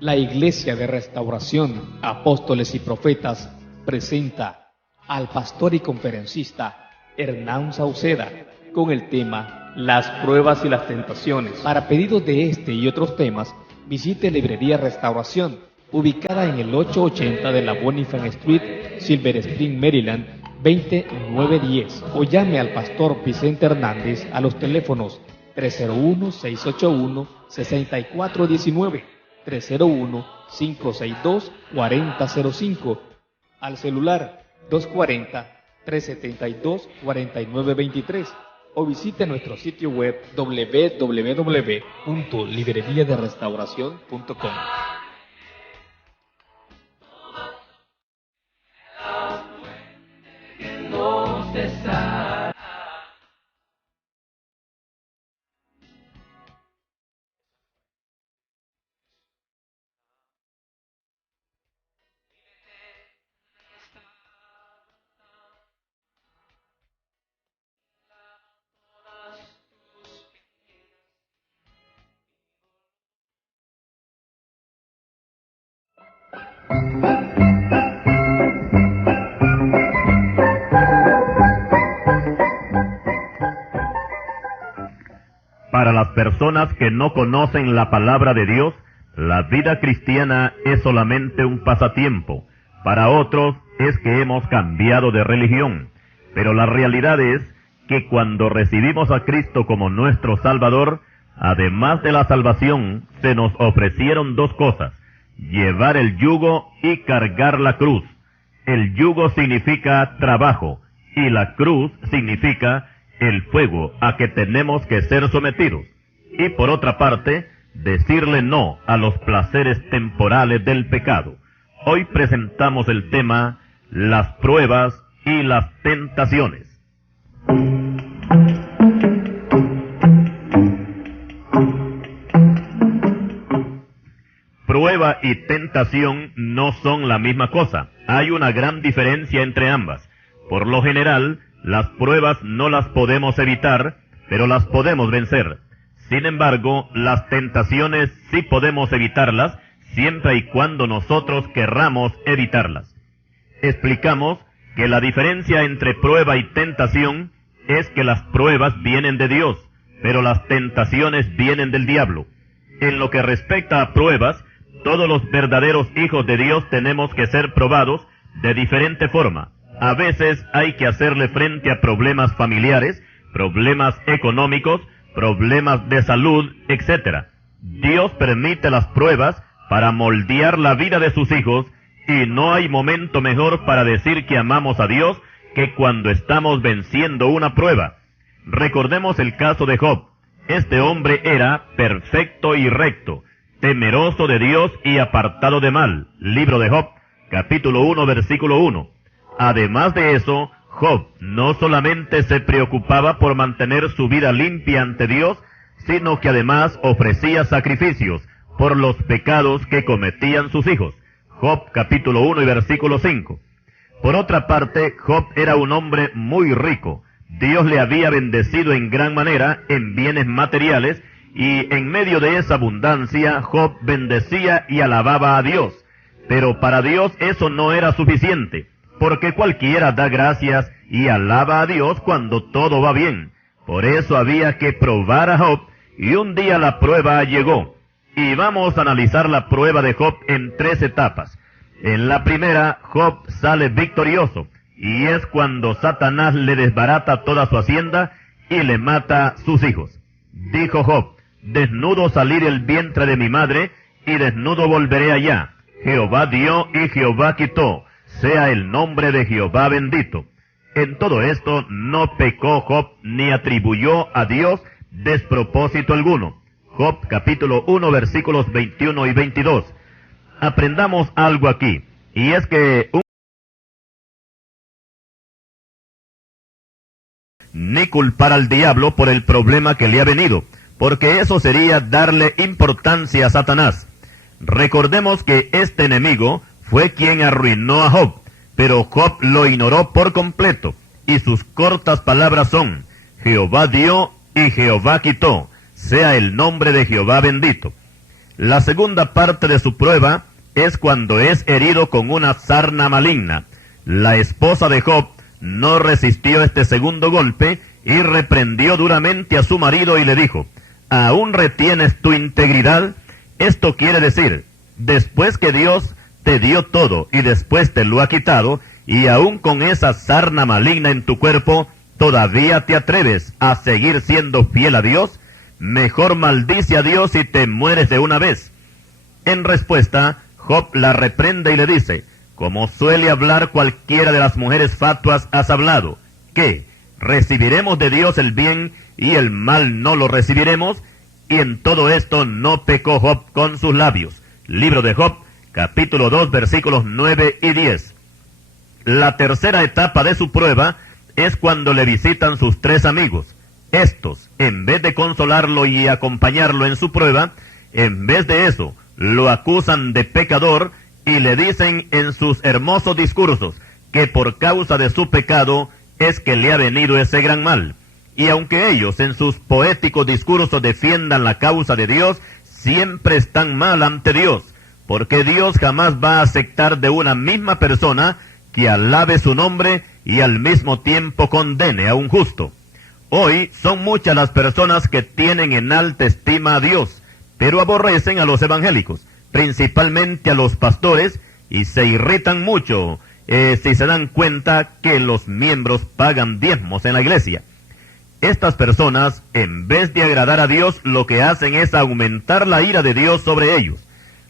La Iglesia de Restauración, Apóstoles y Profetas presenta al pastor y conferencista Hernán Sauceda con el tema Las pruebas y las tentaciones. Para pedidos de este y otros temas, visite Librería Restauración, ubicada en el 880 de la Bonifant Street, Silver Spring, Maryland, 20910, o llame al pastor Vicente Hernández a los teléfonos 301-681-6419, 301-562-4005, al celular 240-372-4923, o visite nuestro sitio web www.libreriaderestauracion.com. Para las personas que no conocen la palabra de Dios, la vida cristiana es solamente un pasatiempo. Para otros es que hemos cambiado de religión. Pero la realidad es que cuando recibimos a Cristo como nuestro Salvador, además de la salvación, se nos ofrecieron dos cosas: llevar el yugo y cargar la cruz. El yugo significa trabajo y la cruz significa el fuego a que tenemos que ser sometidos. Y por otra parte, decirle no a los placeres temporales del pecado. Hoy presentamos el tema, las pruebas y las tentaciones. Prueba y tentación no son la misma cosa. Hay una gran diferencia entre ambas. Por lo general, las pruebas no las podemos evitar, pero las podemos vencer. Sin embargo, las tentaciones sí podemos evitarlas, siempre y cuando nosotros querramos evitarlas. Explicamos que la diferencia entre prueba y tentación es que las pruebas vienen de Dios, pero las tentaciones vienen del diablo. En lo que respecta a pruebas, todos los verdaderos hijos de Dios tenemos que ser probados de diferente forma. A veces hay que hacerle frente a problemas familiares, problemas económicos, problemas de salud, etc. Dios permite las pruebas para moldear la vida de sus hijos, y no hay momento mejor para decir que amamos a Dios que cuando estamos venciendo una prueba. Recordemos el caso de Job. Este hombre era perfecto y recto, temeroso de Dios y apartado de mal. Libro de Job, capítulo 1, versículo 1. Además de eso, Job no solamente se preocupaba por mantener su vida limpia ante Dios, sino que además ofrecía sacrificios por los pecados que cometían sus hijos. Job capítulo 1 y versículo 5. Por otra parte, Job era un hombre muy rico. Dios le había bendecido en gran manera en bienes materiales, y en medio de esa abundancia, Job bendecía y alababa a Dios. Pero para Dios eso no era suficiente, porque cualquiera da gracias y alaba a Dios cuando todo va bien. Por eso había que probar a Job, y un día la prueba llegó. Y vamos a analizar la prueba de Job en 3 etapas. En la primera, Job sale victorioso, y es cuando Satanás le desbarata toda su hacienda y le mata sus hijos. Dijo Job: desnudo salí del vientre de mi madre, y desnudo volveré allá. Jehová dio y Jehová quitó. Sea el nombre de Jehová bendito. En todo esto no pecó Job ni atribuyó a Dios despropósito alguno. Job capítulo 1 versículos 21 y 22. Aprendamos algo aquí, y es que ni culpar al diablo por el problema que le ha venido, porque eso sería darle importancia a Satanás. Recordemos que este enemigo fue quien arruinó a Job, pero Job lo ignoró por completo, y sus cortas palabras son: Jehová dio y Jehová quitó, sea el nombre de Jehová bendito. La segunda parte de su prueba es cuando es herido con una sarna maligna. La esposa de Job no resistió este segundo golpe y reprendió duramente a su marido y le dijo: ¿aún retienes tu integridad? Esto quiere decir, después que Dios te dio todo y después te lo ha quitado, y aún con esa sarna maligna en tu cuerpo, ¿todavía te atreves a seguir siendo fiel a Dios? Mejor maldice a Dios y te mueres de una vez. En respuesta, Job la reprende y le dice: como suele hablar cualquiera de las mujeres fatuas, has hablado. ¿Qué? ¿Recibiremos de Dios el bien y el mal no lo recibiremos? Y en todo esto no pecó Job con sus labios. Libro de Job, capítulo 2, versículos 9 y 10. La tercera etapa de su prueba es cuando le visitan sus tres amigos. Estos, en vez de consolarlo y acompañarlo en su prueba, en vez de eso, lo acusan de pecador y le dicen en sus hermosos discursos que por causa de su pecado es que le ha venido ese gran mal. Y aunque ellos en sus poéticos discursos defiendan la causa de Dios, siempre están mal ante Dios, porque Dios jamás va a aceptar de una misma persona que alabe su nombre y al mismo tiempo condene a un justo. Hoy son muchas las personas que tienen en alta estima a Dios, pero aborrecen a los evangélicos, principalmente a los pastores, y se irritan mucho si se dan cuenta que los miembros pagan diezmos en la iglesia. Estas personas, en vez de agradar a Dios, lo que hacen es aumentar la ira de Dios sobre ellos.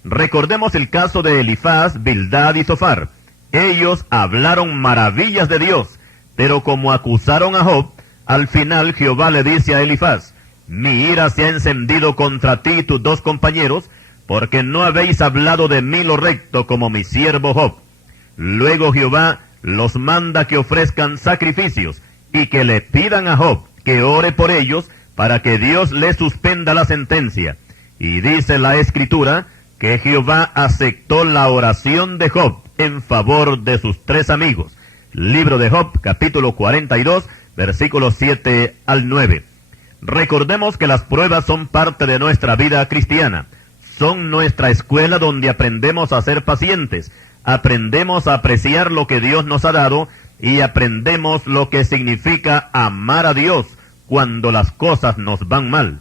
Recordemos el caso de Elifaz, Bildad y Zofar. Ellos hablaron maravillas de Dios, pero como acusaron a Job, al final Jehová le dice a Elifaz: mi ira se ha encendido contra ti y tus dos compañeros, porque no habéis hablado de mí lo recto como mi siervo Job. Luego Jehová los manda que ofrezcan sacrificios y que le pidan a Job que ore por ellos para que Dios le suspenda la sentencia. Y dice la Escritura que Jehová aceptó la oración de Job en favor de sus tres amigos. Libro de Job, capítulo 42, versículos 7 al 9. Recordemos que las pruebas son parte de nuestra vida cristiana. Son nuestra escuela donde aprendemos a ser pacientes, aprendemos a apreciar lo que Dios nos ha dado y aprendemos lo que significa amar a Dios cuando las cosas nos van mal.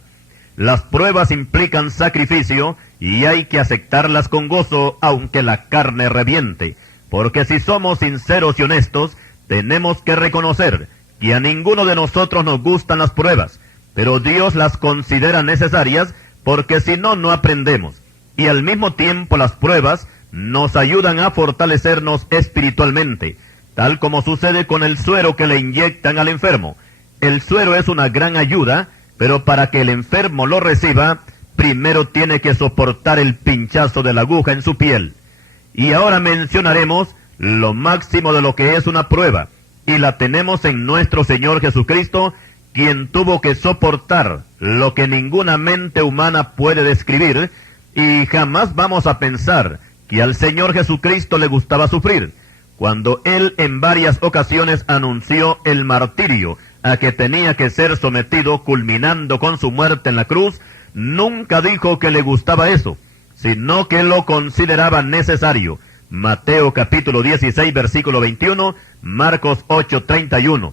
Las pruebas implican sacrificio y hay que aceptarlas con gozo aunque la carne reviente, porque si somos sinceros y honestos, tenemos que reconocer que a ninguno de nosotros nos gustan las pruebas, pero Dios las considera necesarias porque si no, no aprendemos. Y al mismo tiempo las pruebas nos ayudan a fortalecernos espiritualmente, tal como sucede con el suero que le inyectan al enfermo. El suero es una gran ayuda, pero para que el enfermo lo reciba, primero tiene que soportar el pinchazo de la aguja en su piel. Y ahora mencionaremos lo máximo de lo que es una prueba, y la tenemos en nuestro Señor Jesucristo, quien tuvo que soportar lo que ninguna mente humana puede describir, y jamás vamos a pensar que al Señor Jesucristo le gustaba sufrir, cuando Él en varias ocasiones anunció el martirio a que tenía que ser sometido, culminando con su muerte en la cruz. Nunca dijo que le gustaba eso, sino que lo consideraba necesario. Mateo capítulo 16, versículo 21, Marcos 8, 31.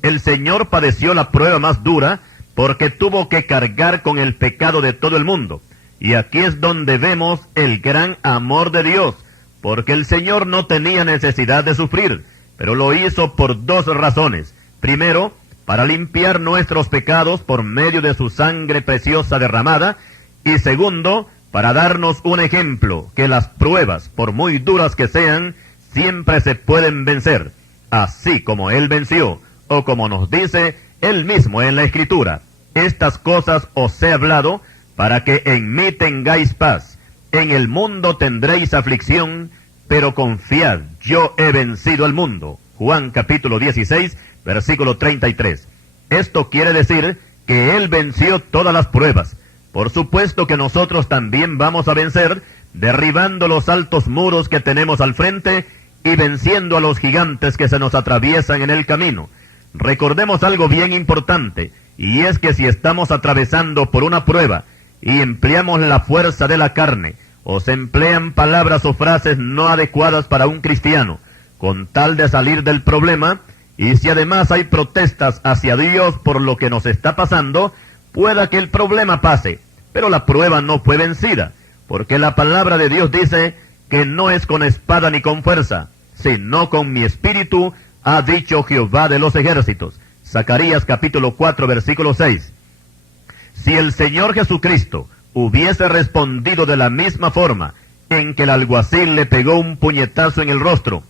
El Señor padeció la prueba más dura porque tuvo que cargar con el pecado de todo el mundo. Y aquí es donde vemos el gran amor de Dios, porque el Señor no tenía necesidad de sufrir, pero lo hizo por dos razones. Primero, para limpiar nuestros pecados por medio de su sangre preciosa derramada, y segundo, para darnos un ejemplo, que las pruebas, por muy duras que sean, siempre se pueden vencer, así como Él venció, o como nos dice Él mismo en la Escritura: estas cosas os he hablado, para que en mí tengáis paz. En el mundo tendréis aflicción, pero confiad, yo he vencido al mundo. Juan capítulo 16, versículo 33. Esto quiere decir que Él venció todas las pruebas. Por supuesto que nosotros también vamos a vencer, derribando los altos muros que tenemos al frente y venciendo a los gigantes que se nos atraviesan en el camino. Recordemos algo bien importante, y es que si estamos atravesando por una prueba y empleamos la fuerza de la carne, o se emplean palabras o frases no adecuadas para un cristiano, con tal de salir del problema, y si además hay protestas hacia Dios por lo que nos está pasando, pueda que el problema pase, pero la prueba no fue vencida, porque la palabra de Dios dice que no es con espada ni con fuerza, sino con mi espíritu, ha dicho Jehová de los ejércitos. Zacarías capítulo 4, versículo 6. Si el Señor Jesucristo hubiese respondido de la misma forma en que el alguacil le pegó un puñetazo en el rostro,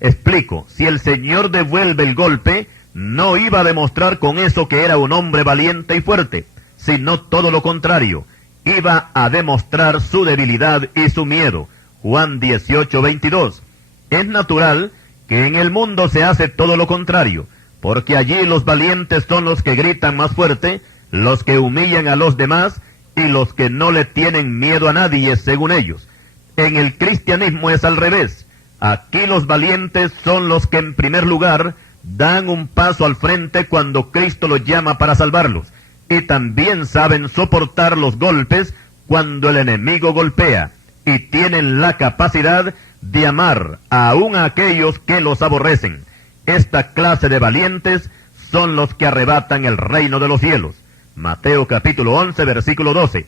explico, si el Señor devuelve el golpe, no iba a demostrar con eso que era un hombre valiente y fuerte, sino todo lo contrario, iba a demostrar su debilidad y su miedo. Juan 18, 22. Es natural que en el mundo se hace todo lo contrario, porque allí los valientes son los que gritan más fuerte, los que humillan a los demás y los que no le tienen miedo a nadie, según ellos. En el cristianismo es al revés. Aquí los valientes son los que en primer lugar dan un paso al frente cuando Cristo los llama para salvarlos, y también saben soportar los golpes cuando el enemigo golpea, y tienen la capacidad de amar aún a aquellos que los aborrecen. Esta clase de valientes son los que arrebatan el reino de los cielos. Mateo capítulo 11, versículo 12.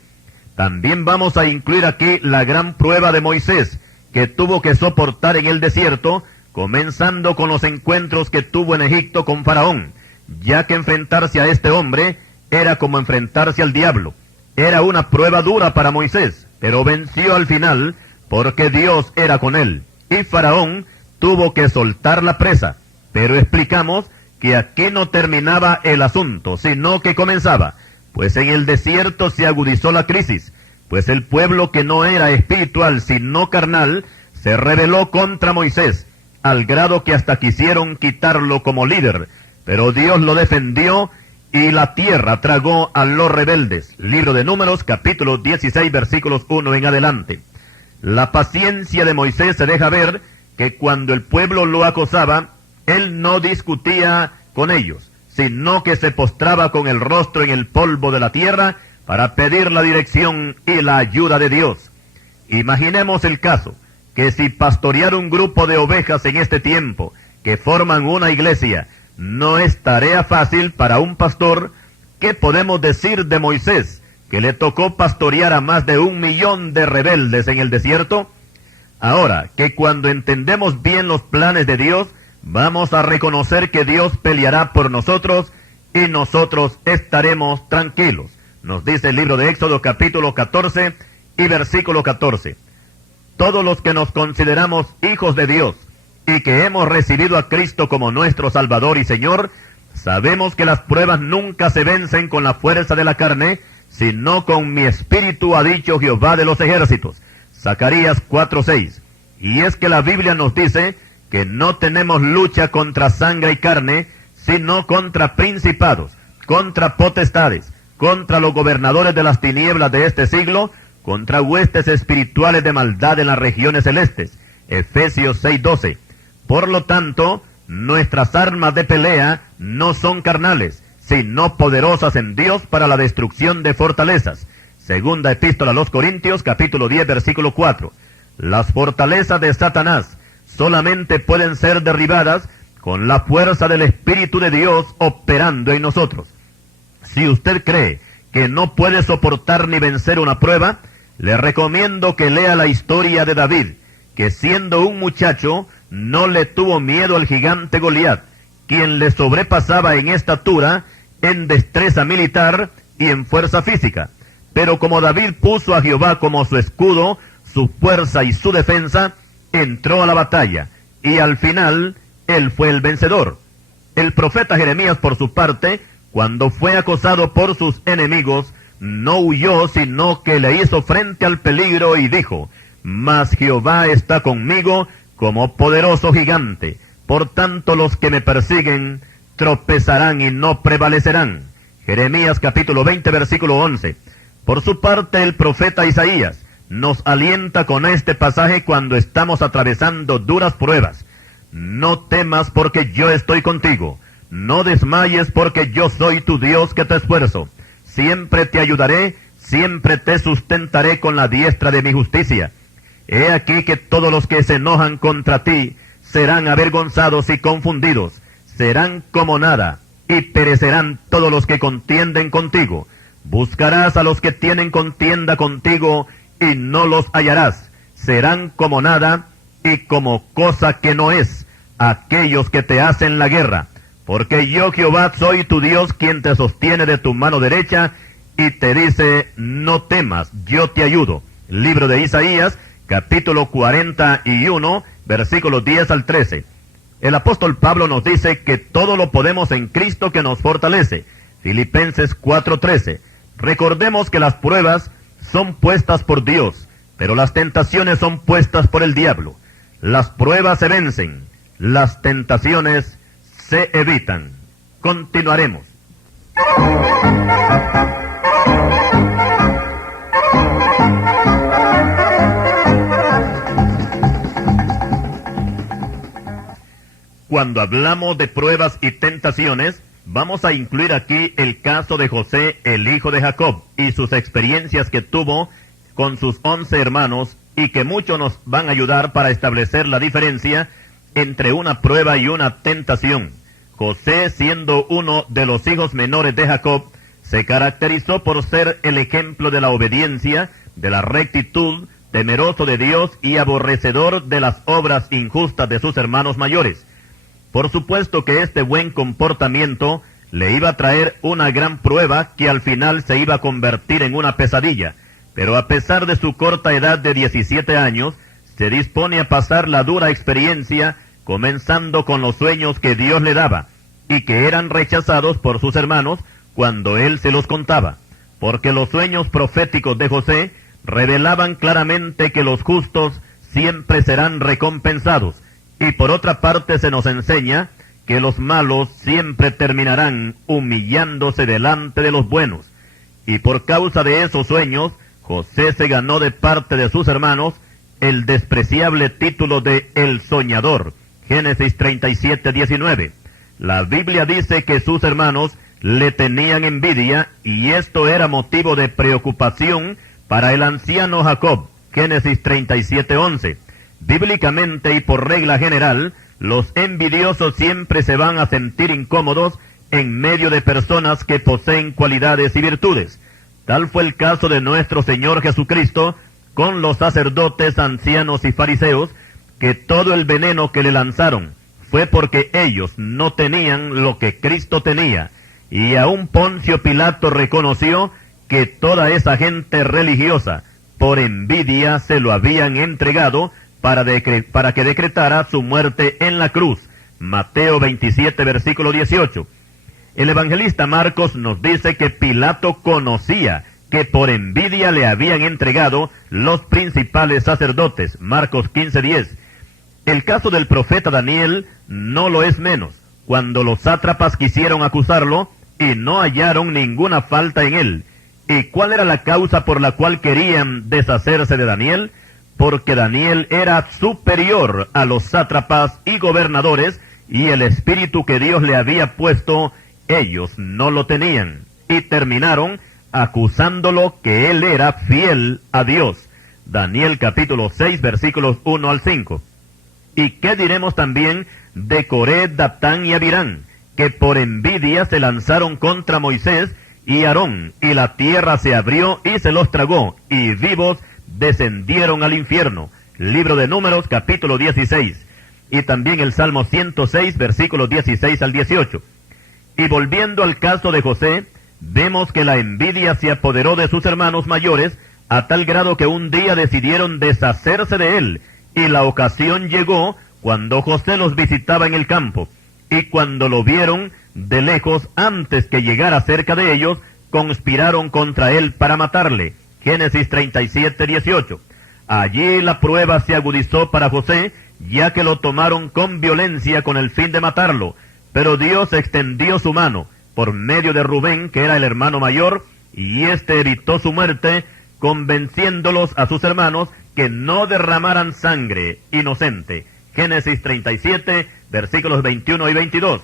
También vamos a incluir aquí la gran prueba de Moisés, que tuvo que soportar en el desierto, comenzando con los encuentros que tuvo en Egipto con Faraón, ya que enfrentarse a este hombre era como enfrentarse al diablo. Era una prueba dura para Moisés, pero venció al final, porque Dios era con él, y Faraón tuvo que soltar la presa. Pero explicamos que aquí no terminaba el asunto, sino que comenzaba, pues en el desierto se agudizó la crisis, pues el pueblo que no era espiritual sino carnal, se rebeló contra Moisés, al grado que hasta quisieron quitarlo como líder, pero Dios lo defendió y la tierra tragó a los rebeldes. Libro de Números, capítulo 16, versículos 1 en adelante. La paciencia de Moisés se deja ver que cuando el pueblo lo acosaba, él no discutía con ellos, sino que se postraba con el rostro en el polvo de la tierra para pedir la dirección y la ayuda de Dios. Imaginemos el caso, que si pastorear un grupo de ovejas en este tiempo, que forman una iglesia, no es tarea fácil para un pastor, ¿qué podemos decir de Moisés, que le tocó pastorear a más de 1 millón de rebeldes en el desierto? Ahora, que cuando entendemos bien los planes de Dios, vamos a reconocer que Dios peleará por nosotros y nosotros estaremos tranquilos. Nos dice el libro de Éxodo capítulo 14 y versículo 14. Todos los que nos consideramos hijos de Dios y que hemos recibido a Cristo como nuestro Salvador y Señor, sabemos que las pruebas nunca se vencen con la fuerza de la carne, sino con mi espíritu, ha dicho Jehová de los ejércitos. Zacarías 4:6. Y es que la Biblia nos dice que no tenemos lucha contra sangre y carne, sino contra principados, contra potestades, contra los gobernadores de las tinieblas de este siglo, contra huestes espirituales de maldad en las regiones celestes. Efesios 6:12. Por lo tanto, nuestras armas de pelea no son carnales, sino poderosas en Dios para la destrucción de fortalezas. Segunda epístola a los Corintios, capítulo 10, versículo 4. Las fortalezas de Satanás solamente pueden ser derribadas con la fuerza del Espíritu de Dios operando en nosotros. Si usted cree que no puede soportar ni vencer una prueba, le recomiendo que lea la historia de David, que siendo un muchacho no le tuvo miedo al gigante Goliat, quien le sobrepasaba en estatura, en destreza militar y en fuerza física. Pero como David puso a Jehová como su escudo, su fuerza y su defensa, entró a la batalla, y al final él fue el vencedor. El profeta Jeremías, por su parte, cuando fue acosado por sus enemigos, no huyó, sino que le hizo frente al peligro y dijo: mas Jehová está conmigo como poderoso gigante. Por tanto, los que me persiguen tropezarán y no prevalecerán. Jeremías capítulo 20, versículo 11. Por su parte, el profeta Isaías nos alienta con este pasaje cuando estamos atravesando duras pruebas. No temas porque yo estoy contigo. No desmayes porque yo soy tu Dios que te esfuerzo. Siempre te ayudaré, siempre te sustentaré con la diestra de mi justicia. He aquí que todos los que se enojan contra ti serán avergonzados y confundidos, serán como nada, y perecerán todos los que contienden contigo. Buscarás a los que tienen contienda contigo, y no los hallarás. Serán como nada, y como cosa que no es, aquellos que te hacen la guerra. Porque yo, Jehová, soy tu Dios, quien te sostiene de tu mano derecha, y te dice, no temas, yo te ayudo. Libro de Isaías, capítulo 41, versículos 10 al 13. El apóstol Pablo nos dice que todo lo podemos en Cristo que nos fortalece. Filipenses 4:13. Recordemos que las pruebas son puestas por Dios, pero las tentaciones son puestas por el diablo. Las pruebas se vencen, las tentaciones se evitan. Continuaremos. Cuando hablamos de pruebas y tentaciones, vamos a incluir aquí el caso de José, el hijo de Jacob, y sus experiencias que tuvo con sus 11 hermanos, y que mucho nos van a ayudar para establecer la diferencia entre una prueba y una tentación. José, siendo uno de los hijos menores de Jacob, se caracterizó por ser el ejemplo de la obediencia, de la rectitud, temeroso de Dios y aborrecedor de las obras injustas de sus hermanos mayores. Por supuesto que este buen comportamiento le iba a traer una gran prueba que al final se iba a convertir en una pesadilla, pero a pesar de su corta edad de 17 años, se dispone a pasar la dura experiencia, comenzando con los sueños que Dios le daba, y que eran rechazados por sus hermanos cuando él se los contaba, porque los sueños proféticos de José revelaban claramente que los justos siempre serán recompensados, y por otra parte se nos enseña que los malos siempre terminarán humillándose delante de los buenos. Y por causa de esos sueños, José se ganó de parte de sus hermanos el despreciable título de El Soñador. Génesis 37:19. La Biblia dice que sus hermanos le tenían envidia, y esto era motivo de preocupación para el anciano Jacob. Génesis 37:11. Bíblicamente y por regla general, los envidiosos siempre se van a sentir incómodos en medio de personas que poseen cualidades y virtudes. Tal fue el caso de nuestro Señor Jesucristo con los sacerdotes, ancianos y fariseos, que todo el veneno que le lanzaron fue porque ellos no tenían lo que Cristo tenía, y aún Poncio Pilato reconoció que toda esa gente religiosa, por envidia, se lo habían entregado para que decretara su muerte en la cruz. Mateo 27, versículo 18. El evangelista Marcos nos dice que Pilato conocía que por envidia le habían entregado los principales sacerdotes. Marcos 15:10. El caso del profeta Daniel no lo es menos. Cuando los sátrapas quisieron acusarlo y no hallaron ninguna falta en él. ¿Y cuál era la causa por la cual querían deshacerse de Daniel? Porque Daniel era superior a los sátrapas y gobernadores, y el espíritu que Dios le había puesto, ellos no lo tenían, y terminaron acusándolo que él era fiel a Dios. Daniel capítulo 6, versículos 1 al 5. ¿Y qué diremos también de Coré, Datán y Abirán, que por envidia se lanzaron contra Moisés y Aarón, y la tierra se abrió y se los tragó, y vivos descendieron al infierno? Libro de Números, capítulo 16. Y también el Salmo 106, versículos 16 al 18. Y volviendo al caso de José, vemos que la envidia se apoderó de sus hermanos mayores, a tal grado que un día decidieron deshacerse de él, y la ocasión llegó cuando José los visitaba en el campo, y cuando lo vieron de lejos, antes que llegara cerca de ellos, conspiraron contra él para matarle. Génesis 37:18. Allí la prueba se agudizó para José, ya que lo tomaron con violencia con el fin de matarlo. Pero Dios extendió su mano por medio de Rubén, que era el hermano mayor, y éste evitó su muerte, convenciéndolos a sus hermanos que no derramaran sangre inocente. Génesis 37, versículos 21 y 22.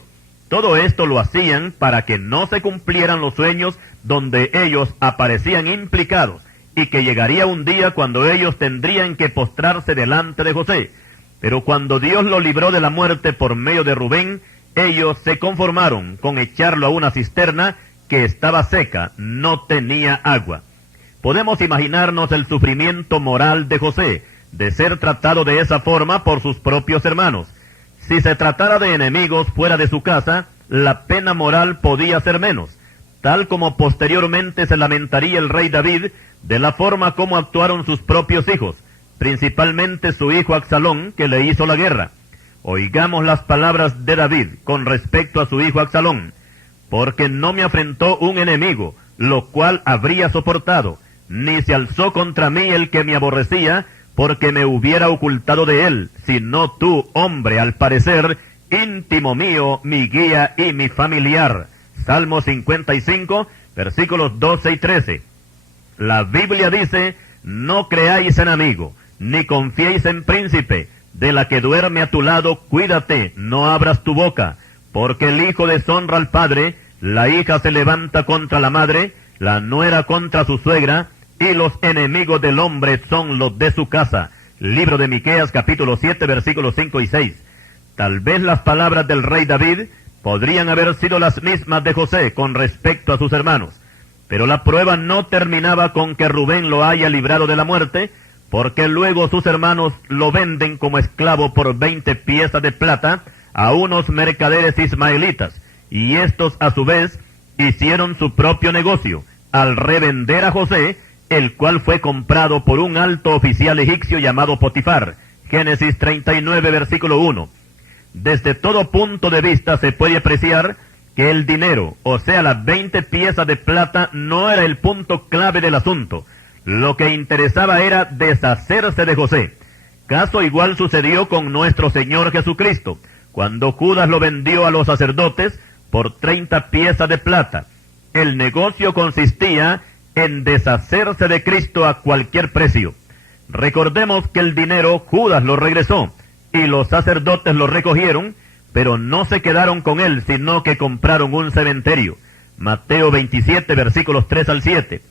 Todo esto lo hacían para que no se cumplieran los sueños donde ellos aparecían implicados, y que llegaría un día cuando ellos tendrían que postrarse delante de José. Pero cuando Dios lo libró de la muerte por medio de Rubén, ellos se conformaron con echarlo a una cisterna que estaba seca, no tenía agua. Podemos imaginarnos el sufrimiento moral de José, de ser tratado de esa forma por sus propios hermanos. Si se tratara de enemigos fuera de su casa, la pena moral podía ser menos, tal como posteriormente se lamentaría el rey David de la forma como actuaron sus propios hijos, principalmente su hijo Absalón, que le hizo la guerra. Oigamos las palabras de David con respecto a su hijo Absalón: porque no me afrentó un enemigo, lo cual habría soportado, ni se alzó contra mí el que me aborrecía, porque me hubiera ocultado de él, sino tú, hombre, al parecer, íntimo mío, mi guía y mi familiar. Salmo 55, versículos 12 y 13. La Biblia dice: no creáis en amigo, ni confiéis en príncipe, de la que duerme a tu lado, cuídate, no abras tu boca, porque el hijo deshonra al padre, la hija se levanta contra la madre, la nuera contra su suegra, y los enemigos del hombre son los de su casa. Libro de Miqueas, capítulo 7, versículos 5 y 6. Tal vez las palabras del rey David podrían haber sido las mismas de José con respecto a sus hermanos, pero la prueba no terminaba con que Rubén lo haya librado de la muerte, porque luego sus hermanos lo venden como esclavo por 20 piezas de plata a unos mercaderes ismaelitas, y estos a su vez hicieron su propio negocio al revender a José, el cual fue comprado por un alto oficial egipcio llamado Potifar. Génesis 39, versículo 1. Desde todo punto de vista se puede apreciar que el dinero, o sea las 20 piezas de plata, no era el punto clave del asunto. Lo que interesaba era deshacerse de José. Caso igual sucedió con nuestro Señor Jesucristo, cuando Judas lo vendió a los sacerdotes por 30 piezas de plata. El negocio consistía en deshacerse de Cristo a cualquier precio. Recordemos que el dinero Judas lo regresó, y los sacerdotes lo recogieron, pero no se quedaron con él, sino que compraron un cementerio. Mateo 27, versículos 3 al 7.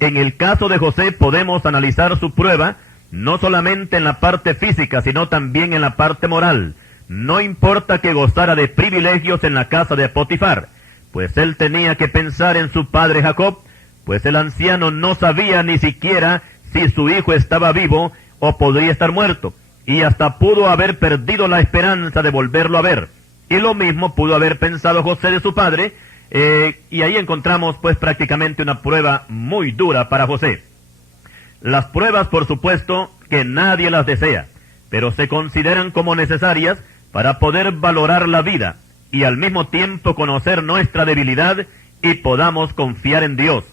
En el caso de José podemos analizar su prueba, no solamente en la parte física, sino también en la parte moral. No importa que gozara de privilegios en la casa de Potifar, pues él tenía que pensar en su padre Jacob, pues el anciano no sabía ni siquiera si su hijo estaba vivo o podría estar muerto, y hasta pudo haber perdido la esperanza de volverlo a ver. Y lo mismo pudo haber pensado José de su padre, y ahí encontramos pues prácticamente una prueba muy dura para José. Las pruebas, por supuesto, que nadie las desea, pero se consideran como necesarias para poder valorar la vida y al mismo tiempo conocer nuestra debilidad y podamos confiar en Dios.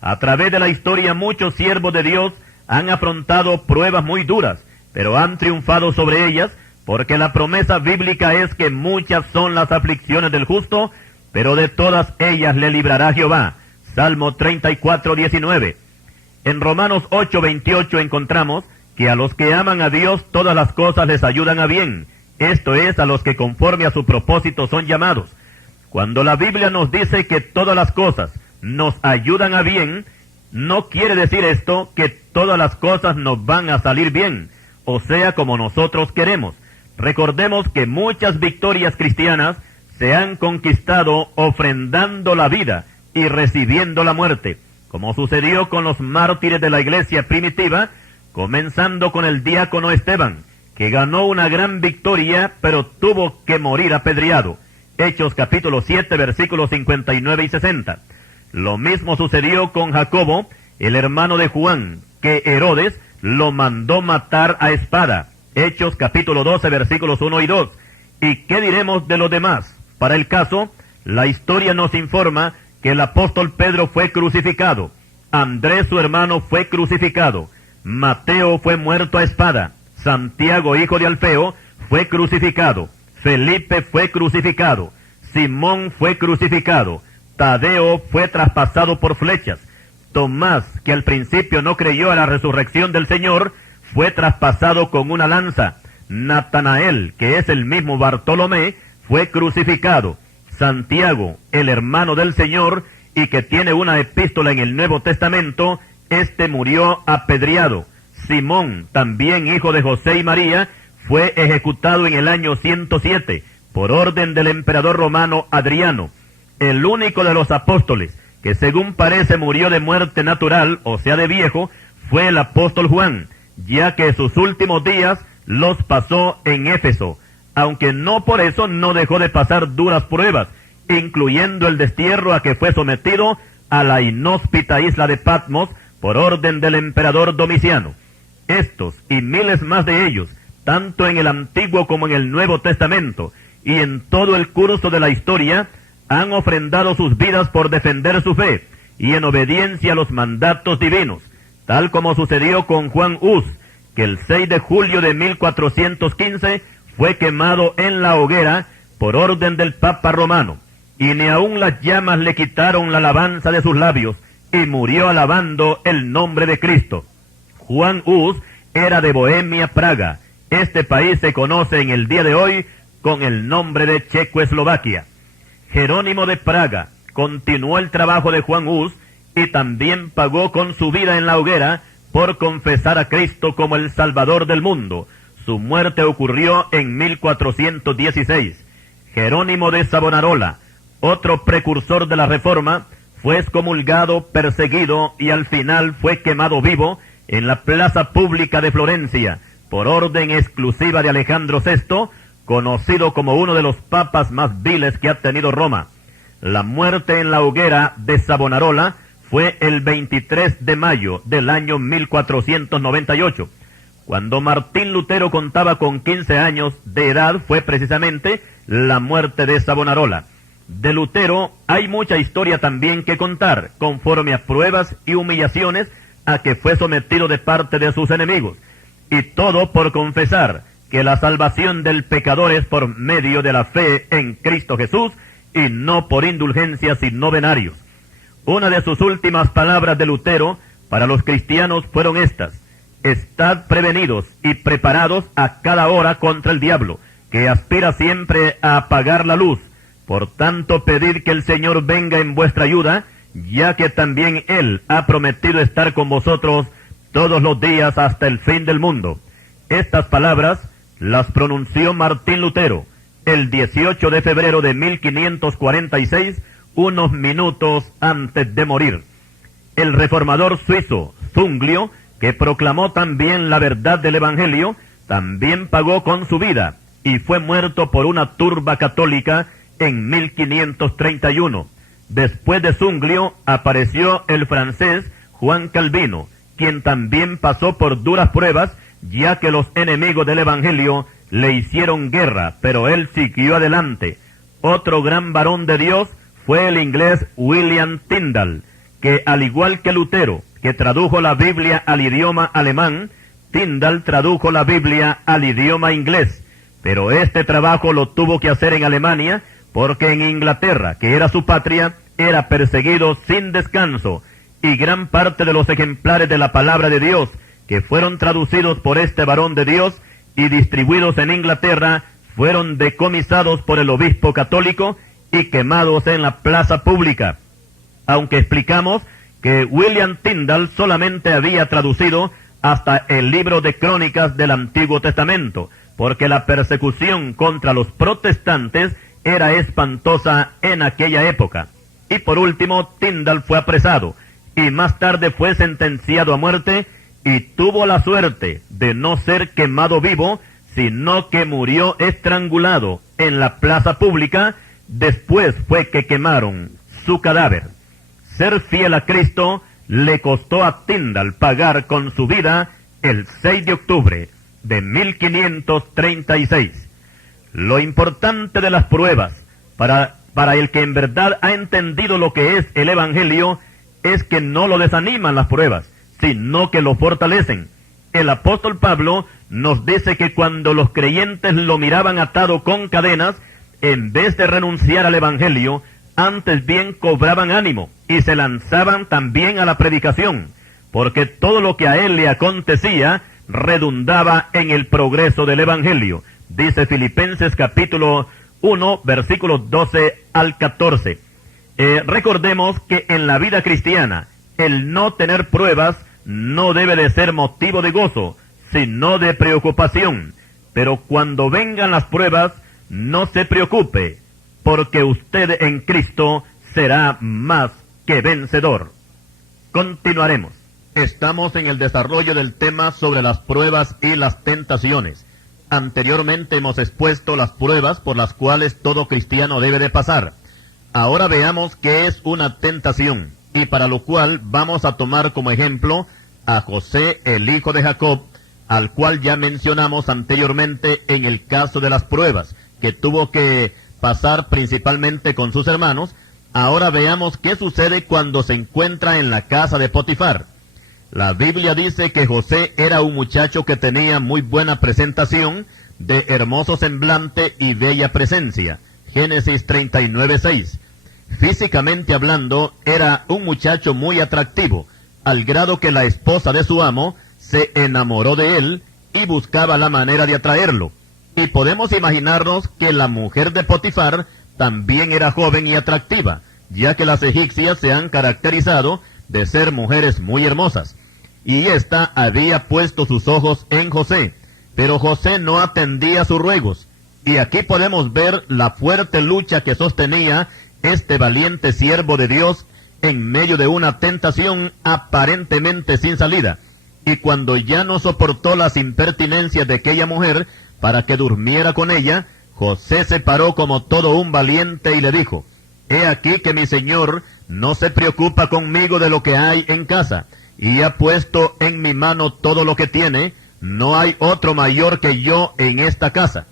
A través de la historia muchos siervos de Dios han afrontado pruebas muy duras, pero han triunfado sobre ellas, porque la promesa bíblica es que muchas son las aflicciones del justo, pero de todas ellas le librará Jehová. Salmo 34, 19. En Romanos 8, 28 encontramos que a los que aman a Dios todas las cosas les ayudan a bien, esto es, a los que conforme a su propósito son llamados. Cuando la Biblia nos dice que todas las cosas nos ayudan a bien, no quiere decir esto que todas las cosas nos van a salir bien, o sea, como nosotros queremos. Recordemos que muchas victorias cristianas se han conquistado ofrendando la vida y recibiendo la muerte, como sucedió con los mártires de la iglesia primitiva, comenzando con el diácono Esteban, que ganó una gran victoria, pero tuvo que morir apedreado. Hechos capítulo 7, versículos 59 y 60. Lo mismo sucedió con Jacobo, el hermano de Juan, que Herodes lo mandó matar a espada. Hechos capítulo 12, versículos 1 y 2. ¿Y qué diremos de los demás? Para el caso, la historia nos informa que el apóstol Pedro fue crucificado, Andrés su hermano fue crucificado, Mateo fue muerto a espada, Santiago hijo de Alfeo fue crucificado, Felipe fue crucificado, Simón fue crucificado, Tadeo fue traspasado por flechas, Tomás, que al principio no creyó a la resurrección del Señor, fue traspasado con una lanza, Natanael, que es el mismo Bartolomé, fue crucificado, Santiago, el hermano del Señor, y que tiene una epístola en el Nuevo Testamento, este murió apedreado. Simón, también hijo de José y María, fue ejecutado en el año 107, por orden del emperador romano Adriano. El único de los apóstoles que según parece murió de muerte natural, o sea de viejo, fue el apóstol Juan, ya que sus últimos días los pasó en Éfeso, aunque no por eso no dejó de pasar duras pruebas, incluyendo el destierro a que fue sometido a la inhóspita isla de Patmos por orden del emperador Domiciano. Estos y miles más de ellos, tanto en el Antiguo como en el Nuevo Testamento, y en todo el curso de la historia, han ofrendado sus vidas por defender su fe, y en obediencia a los mandatos divinos, tal como sucedió con Juan Hus, que el 6 de julio de 1415 fue quemado en la hoguera por orden del Papa Romano, y ni aun las llamas le quitaron la alabanza de sus labios, y murió alabando el nombre de Cristo. Juan Hus era de Bohemia, Praga. Este país se conoce en el día de hoy con el nombre de Checoslovaquia. Jerónimo de Praga continuó el trabajo de Juan Hus y también pagó con su vida en la hoguera por confesar a Cristo como el Salvador del mundo. Su muerte ocurrió en 1416. Jerónimo de Savonarola, otro precursor de la Reforma, fue excomulgado, perseguido y al final fue quemado vivo en la plaza pública de Florencia, por orden exclusiva de Alejandro VI, conocido como uno de los papas más viles que ha tenido Roma. La muerte en la hoguera de Savonarola fue el 23 de mayo del año 1498. Cuando Martín Lutero contaba con 15 años de edad fue precisamente la muerte de Savonarola. De Lutero hay mucha historia también que contar, conforme a pruebas y humillaciones a que fue sometido de parte de sus enemigos, y todo por confesar que la salvación del pecador es por medio de la fe en Cristo Jesús, y no por indulgencias y novenarios. Una de sus últimas palabras de Lutero para los cristianos fueron estas: estad prevenidos y preparados a cada hora contra el diablo, que aspira siempre a apagar la luz. Por tanto, pedid que el Señor venga en vuestra ayuda, ya que también Él ha prometido estar con vosotros todos los días hasta el fin del mundo. Estas palabras las pronunció Martín Lutero el 18 de febrero de 1546, unos minutos antes de morir. El reformador suizo Zwinglio, que proclamó también la verdad del Evangelio, también pagó con su vida y fue muerto por una turba católica en 1531. Después de Zwinglio apareció el francés Juan Calvino, quien también pasó por duras pruebas, ya que los enemigos del Evangelio le hicieron guerra, pero él siguió adelante. Otro gran varón de Dios fue el inglés William Tyndale, que al igual que Lutero, que tradujo la Biblia al idioma alemán, Tyndale tradujo la Biblia al idioma inglés, pero este trabajo lo tuvo que hacer en Alemania, porque en Inglaterra, que era su patria, era perseguido sin descanso, y gran parte de los ejemplares de la palabra de Dios, que fueron traducidos por este varón de Dios y distribuidos en Inglaterra, fueron decomisados por el obispo católico y quemados en la plaza pública. Aunque explicamos que William Tyndale solamente había traducido hasta el libro de Crónicas del Antiguo Testamento, porque la persecución contra los protestantes era espantosa en aquella época. Y por último, Tyndale fue apresado, y más tarde fue sentenciado a muerte, y tuvo la suerte de no ser quemado vivo, sino que murió estrangulado en la plaza pública. Después fue que quemaron su cadáver. Ser fiel a Cristo le costó a Tyndale pagar con su vida el 6 de octubre de 1536. Lo importante de las pruebas para el que en verdad ha entendido lo que es el Evangelio es que no lo desaniman las pruebas, sino que lo fortalecen. El apóstol Pablo nos dice que cuando los creyentes lo miraban atado con cadenas, en vez de renunciar al Evangelio, antes bien cobraban ánimo y se lanzaban también a la predicación, porque todo lo que a él le acontecía redundaba en el progreso del Evangelio. Dice Filipenses capítulo 1, versículos 12 al 14. Recordemos que en la vida cristiana, el no tener pruebas no debe de ser motivo de gozo, sino de preocupación. Pero cuando vengan las pruebas, no se preocupe, porque usted en Cristo será más que vencedor. Continuaremos. Estamos en el desarrollo del tema sobre las pruebas y las tentaciones. Anteriormente hemos expuesto las pruebas por las cuales todo cristiano debe de pasar. Ahora veamos qué es una tentación, y para lo cual vamos a tomar como ejemplo a José, el hijo de Jacob, al cual ya mencionamos anteriormente en el caso de las pruebas, que tuvo que pasar principalmente con sus hermanos. Ahora veamos qué sucede cuando se encuentra en la casa de Potifar. La Biblia dice que José era un muchacho que tenía muy buena presentación, de hermoso semblante y bella presencia. Génesis 39:6. Físicamente hablando, era un muchacho muy atractivo, al grado que la esposa de su amo se enamoró de él y buscaba la manera de atraerlo. Y podemos imaginarnos que la mujer de Potifar también era joven y atractiva, ya que las egipcias se han caracterizado de ser mujeres muy hermosas. Y ésta había puesto sus ojos en José, pero José no atendía sus ruegos. Y aquí podemos ver la fuerte lucha que sostenía este valiente siervo de Dios en medio de una tentación aparentemente sin salida. Y cuando ya no soportó las impertinencias de aquella mujer para que durmiera con ella, José se paró como todo un valiente y le dijo: «He aquí que mi señor no se preocupa conmigo de lo que hay en casa, y ha puesto en mi mano todo lo que tiene. No hay otro mayor que yo en esta casa,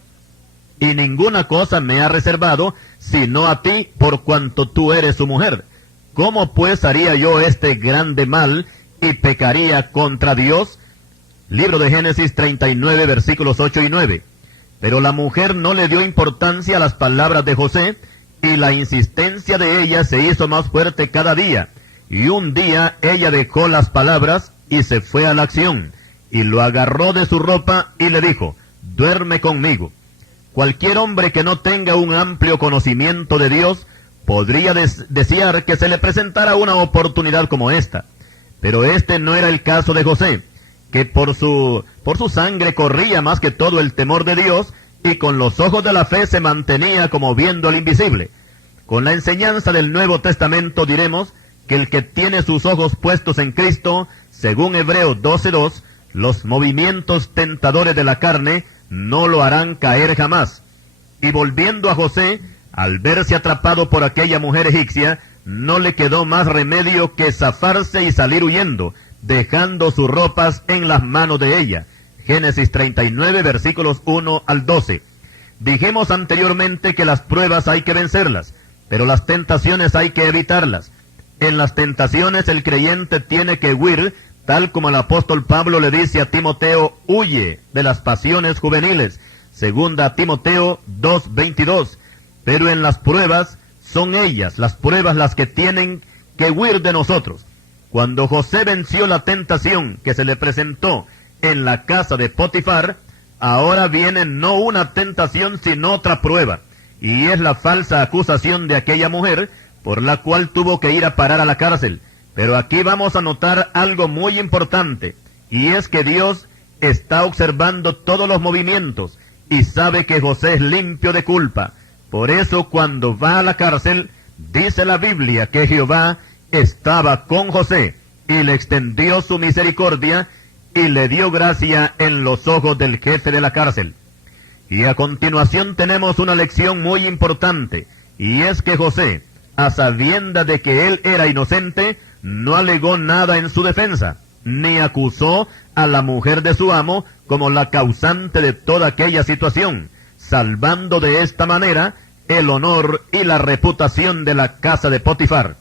y ninguna cosa me ha reservado, sino a ti, por cuanto tú eres su mujer. ¿Cómo pues haría yo este grande mal y pecaría contra Dios?». Libro de Génesis 39, versículos 8 y 9. Pero la mujer no le dio importancia a las palabras de José, y la insistencia de ella se hizo más fuerte cada día. Y un día ella dejó las palabras y se fue a la acción, y lo agarró de su ropa y le dijo: «Duerme conmigo». Cualquier hombre que no tenga un amplio conocimiento de Dios podría desear que se le presentara una oportunidad como esta. Pero este no era el caso de José, que por su sangre corría más que todo el temor de Dios, y con los ojos de la fe se mantenía como viendo al invisible. Con la enseñanza del Nuevo Testamento diremos que el que tiene sus ojos puestos en Cristo, según Hebreos 12:2, los movimientos tentadores de la carne no lo harán caer jamás. Y volviendo a José, al verse atrapado por aquella mujer egipcia, no le quedó más remedio que zafarse y salir huyendo, dejando sus ropas en las manos de ella. Génesis 39, versículos 1 al 12. Dijimos anteriormente que las pruebas hay que vencerlas, pero las tentaciones hay que evitarlas. En las tentaciones el creyente tiene que huir, tal como el apóstol Pablo le dice a Timoteo: «Huye de las pasiones juveniles». Segunda Timoteo 2:22. Pero en las pruebas, son ellas, las pruebas, las que tienen que huir de nosotros. Cuando José venció la tentación que se le presentó en la casa de Potifar, ahora viene no una tentación sino otra prueba, y es la falsa acusación de aquella mujer, por la cual tuvo que ir a parar a la cárcel. Pero aquí vamos a notar algo muy importante, y es que Dios está observando todos los movimientos, y sabe que José es limpio de culpa. Por eso cuando va a la cárcel, dice la Biblia que Jehová estaba con José, y le extendió su misericordia, y le dio gracia en los ojos del jefe de la cárcel. Y a continuación tenemos una lección muy importante, y es que José, a sabiendas de que él era inocente, no alegó nada en su defensa, ni acusó a la mujer de su amo como la causante de toda aquella situación, salvando de esta manera el honor y la reputación de la casa de Potifar.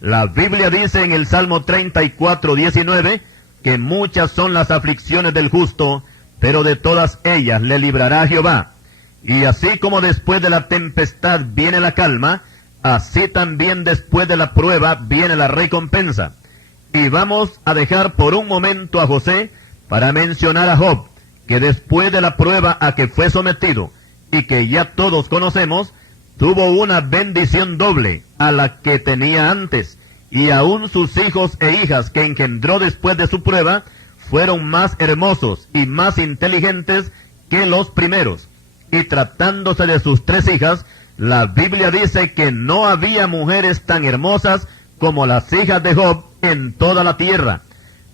La Biblia dice en el Salmo 34:19 que muchas son las aflicciones del justo, pero de todas ellas le librará Jehová. Y así como después de la tempestad viene la calma, así también después de la prueba viene la recompensa. Y vamos a dejar por un momento a José para mencionar a Job, que después de la prueba a que fue sometido, y que ya todos conocemos, tuvo una bendición doble a la que tenía antes, y aún sus hijos e hijas que engendró después de su prueba fueron más hermosos y más inteligentes que los primeros. Y tratándose de sus 3 hijas, la Biblia dice que no había mujeres tan hermosas como las hijas de Job en toda la tierra.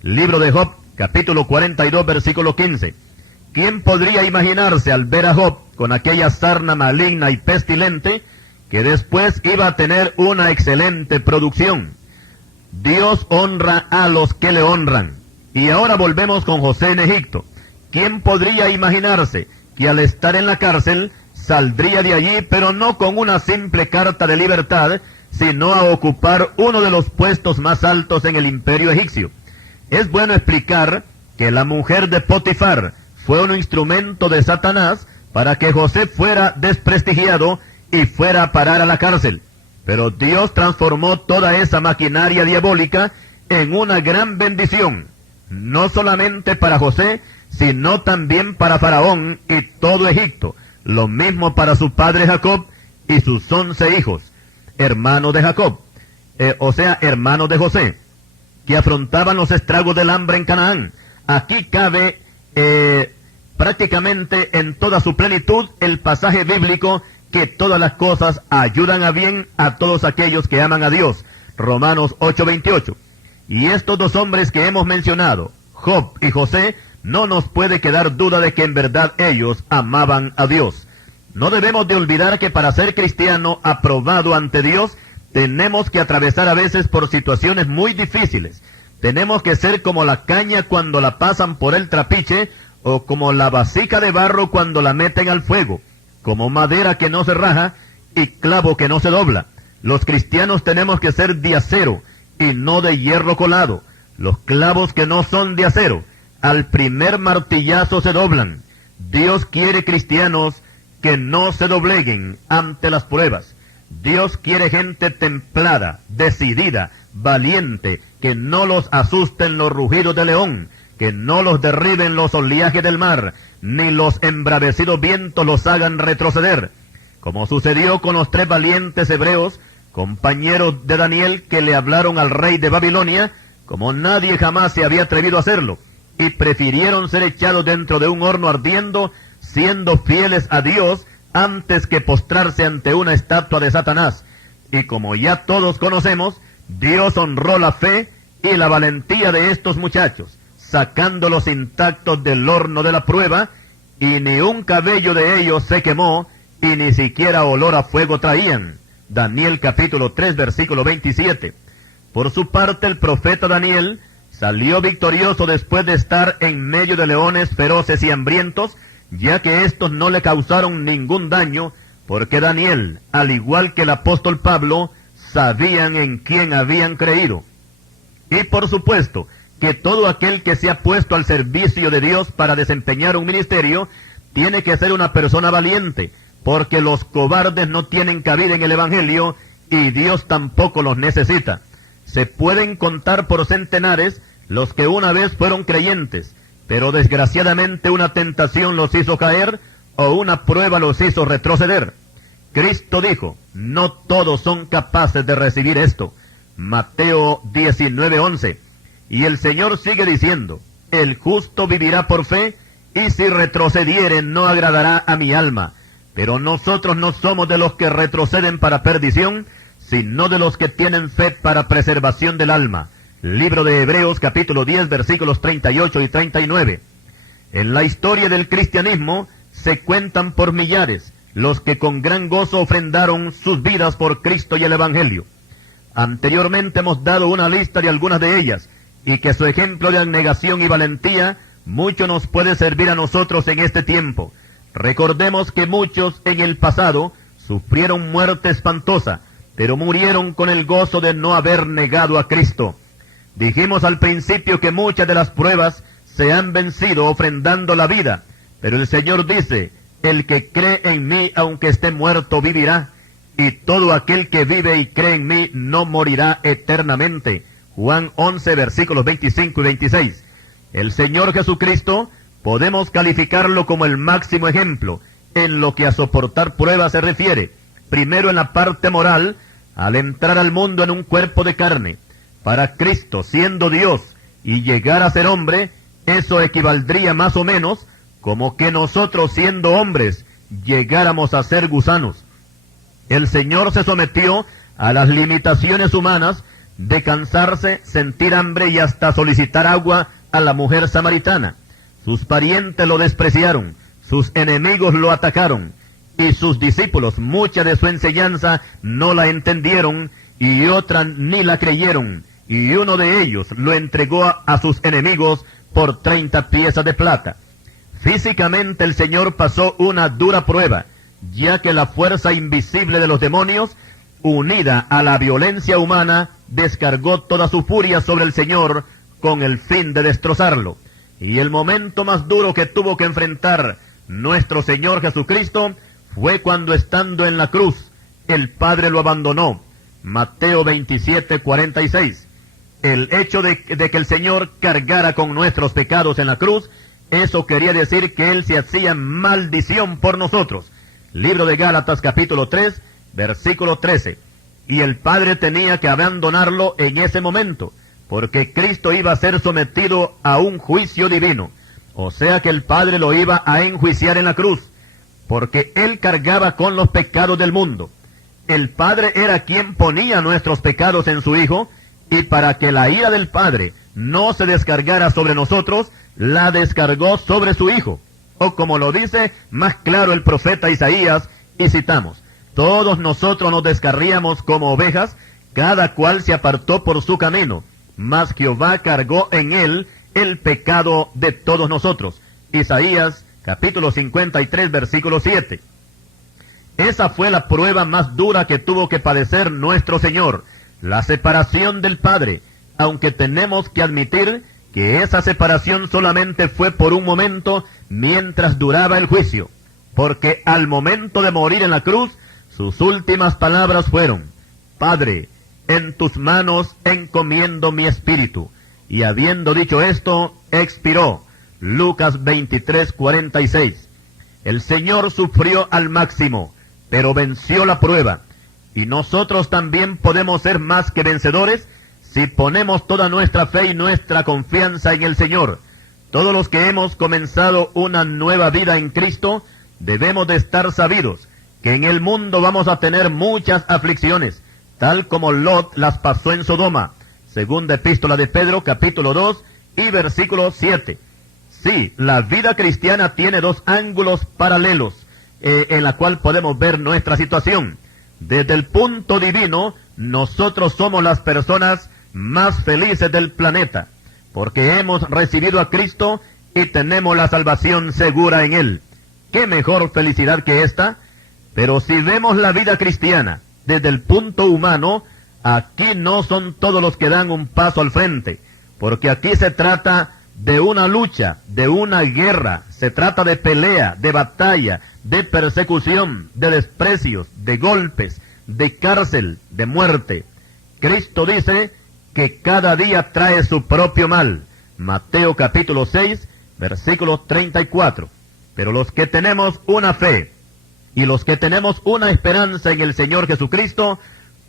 Libro de Job, capítulo 42, versículo 15. ¿Quién podría imaginarse al ver a Job con aquella sarna maligna y pestilente que después iba a tener una excelente producción? Dios honra a los que le honran. Y ahora volvemos con José en Egipto. ¿Quién podría imaginarse que al estar en la cárcel saldría de allí, pero no con una simple carta de libertad, sino a ocupar uno de los puestos más altos en el imperio egipcio? Es bueno explicar que la mujer de Potifar fue un instrumento de Satanás para que José fuera desprestigiado y fuera a parar a la cárcel. Pero Dios transformó toda esa maquinaria diabólica en una gran bendición, no solamente para José, sino también para Faraón y todo Egipto, lo mismo para su padre Jacob y sus 11 hijos, hermanos de Jacob, hermanos de José, que afrontaban los estragos del hambre en Canaán. Aquí cabe prácticamente en toda su plenitud el pasaje bíblico que todas las cosas ayudan a bien a todos aquellos que aman a Dios. Romanos 8:28. Y estos 2 hombres que hemos mencionado, Job y José, no nos puede quedar duda de que en verdad ellos amaban a Dios. No debemos de olvidar que para ser cristiano aprobado ante Dios, tenemos que atravesar a veces por situaciones muy difíciles. Tenemos que ser como la caña cuando la pasan por el trapiche, o como la vasija de barro cuando la meten al fuego, como madera que no se raja y clavo que no se dobla. Los cristianos tenemos que ser de acero y no de hierro colado. Los clavos que no son de acero, al primer martillazo se doblan. Dios quiere cristianos que no se dobleguen ante las pruebas. Dios quiere gente templada, decidida, valiente, que no los asusten los rugidos de león, que no los derriben los oleajes del mar, ni los embravecidos vientos los hagan retroceder, como sucedió con los 3 valientes hebreos, compañeros de Daniel, que le hablaron al rey de Babilonia, como nadie jamás se había atrevido a hacerlo, y prefirieron ser echados dentro de un horno ardiendo, siendo fieles a Dios, antes que postrarse ante una estatua de Satanás. Y como ya todos conocemos, Dios honró la fe y la valentía de estos muchachos, sacándolos intactos del horno de la prueba, y ni un cabello de ellos se quemó, y ni siquiera olor a fuego traían. Daniel capítulo 3, versículo 27. Por su parte, el profeta Daniel salió victorioso después de estar en medio de leones feroces y hambrientos, ya que estos no le causaron ningún daño, porque Daniel, al igual que el apóstol Pablo, sabían en quién habían creído. Y por supuesto, que todo aquel que se ha puesto al servicio de Dios para desempeñar un ministerio, tiene que ser una persona valiente, porque los cobardes no tienen cabida en el Evangelio, y Dios tampoco los necesita. Se pueden contar por centenares los que una vez fueron creyentes, pero desgraciadamente una tentación los hizo caer, o una prueba los hizo retroceder. Cristo dijo, no todos son capaces de recibir esto. Mateo 19:11. Y el Señor sigue diciendo, el justo vivirá por fe, y si retrocediere no agradará a mi alma. Pero nosotros no somos de los que retroceden para perdición, sino de los que tienen fe para preservación del alma. Libro de Hebreos capítulo 10 versículos 38 y 39. En la historia del cristianismo se cuentan por millares los que con gran gozo ofrendaron sus vidas por Cristo y el Evangelio. Anteriormente hemos dado una lista de algunas de ellas, y que su ejemplo de abnegación y valentía mucho nos puede servir a nosotros en este tiempo. Recordemos que muchos en el pasado sufrieron muerte espantosa, pero murieron con el gozo de no haber negado a Cristo. Dijimos al principio que muchas de las pruebas se han vencido ofrendando la vida, pero el Señor dice, el que cree en mí aunque esté muerto vivirá, y todo aquel que vive y cree en mí no morirá eternamente. Juan 11 versículos 25 y 26. El Señor Jesucristo podemos calificarlo como el máximo ejemplo, en lo que a soportar pruebas se refiere. Primero en la parte moral, al entrar al mundo en un cuerpo de carne. Para Cristo, siendo Dios y llegar a ser hombre, eso equivaldría más o menos como que nosotros, siendo hombres, llegáramos a ser gusanos. El Señor se sometió a las limitaciones humanas de cansarse, sentir hambre y hasta solicitar agua a la mujer samaritana. Sus parientes lo despreciaron, sus enemigos lo atacaron, y sus discípulos mucha de su enseñanza no la entendieron, y otra ni la creyeron, y uno de ellos lo entregó a sus enemigos por 30 piezas de plata. Físicamente el Señor pasó una dura prueba, ya que la fuerza invisible de los demonios, unida a la violencia humana, descargó toda su furia sobre el Señor con el fin de destrozarlo. Y el momento más duro que tuvo que enfrentar nuestro Señor Jesucristo fue cuando, estando en la cruz, el Padre lo abandonó. Mateo 27:46. El hecho de que el Señor cargara con nuestros pecados en la cruz, eso quería decir que Él se hacía maldición por nosotros. Libro de Gálatas capítulo 3, versículo 13. Y el Padre tenía que abandonarlo en ese momento, porque Cristo iba a ser sometido a un juicio divino. O sea que el Padre lo iba a enjuiciar en la cruz, porque Él cargaba con los pecados del mundo. El Padre era quien ponía nuestros pecados en su Hijo, y para que la ira del Padre no se descargara sobre nosotros, la descargó sobre su Hijo. O como lo dice más claro el profeta Isaías, y citamos: todos nosotros nos descarríamos como ovejas, cada cual se apartó por su camino, mas Jehová cargó en él el pecado de todos nosotros. Isaías capítulo 53, versículo 7. Esa fue la prueba más dura que tuvo que padecer nuestro Señor, la separación del Padre, aunque tenemos que admitir que esa separación solamente fue por un momento mientras duraba el juicio, porque al momento de morir en la cruz, sus últimas palabras fueron: Padre, en tus manos encomiendo mi espíritu. Y habiendo dicho esto, expiró. Lucas 23:46. El Señor sufrió al máximo, pero venció la prueba. Y nosotros también podemos ser más que vencedores si ponemos toda nuestra fe y nuestra confianza en el Señor. Todos los que hemos comenzado una nueva vida en Cristo, debemos de estar sabidos que en el mundo vamos a tener muchas aflicciones, tal como Lot las pasó en Sodoma. Segunda epístola de Pedro, capítulo 2 y versículo 7. Sí, la vida cristiana tiene dos ángulos paralelos, en la cual podemos ver nuestra situación. Desde el punto divino, nosotros somos las personas más felices del planeta, porque hemos recibido a Cristo y tenemos la salvación segura en Él. ¿Qué mejor felicidad que esta? Pero si vemos la vida cristiana desde el punto humano, aquí no son todos los que dan un paso al frente, porque aquí se trata de una lucha, de una guerra, se trata de pelea, de batalla, de persecución, de desprecios, de golpes, de cárcel, de muerte. Cristo dice que cada día trae su propio mal. Mateo capítulo 6, versículo 34. Pero los que tenemos una fe y los que tenemos una esperanza en el Señor Jesucristo,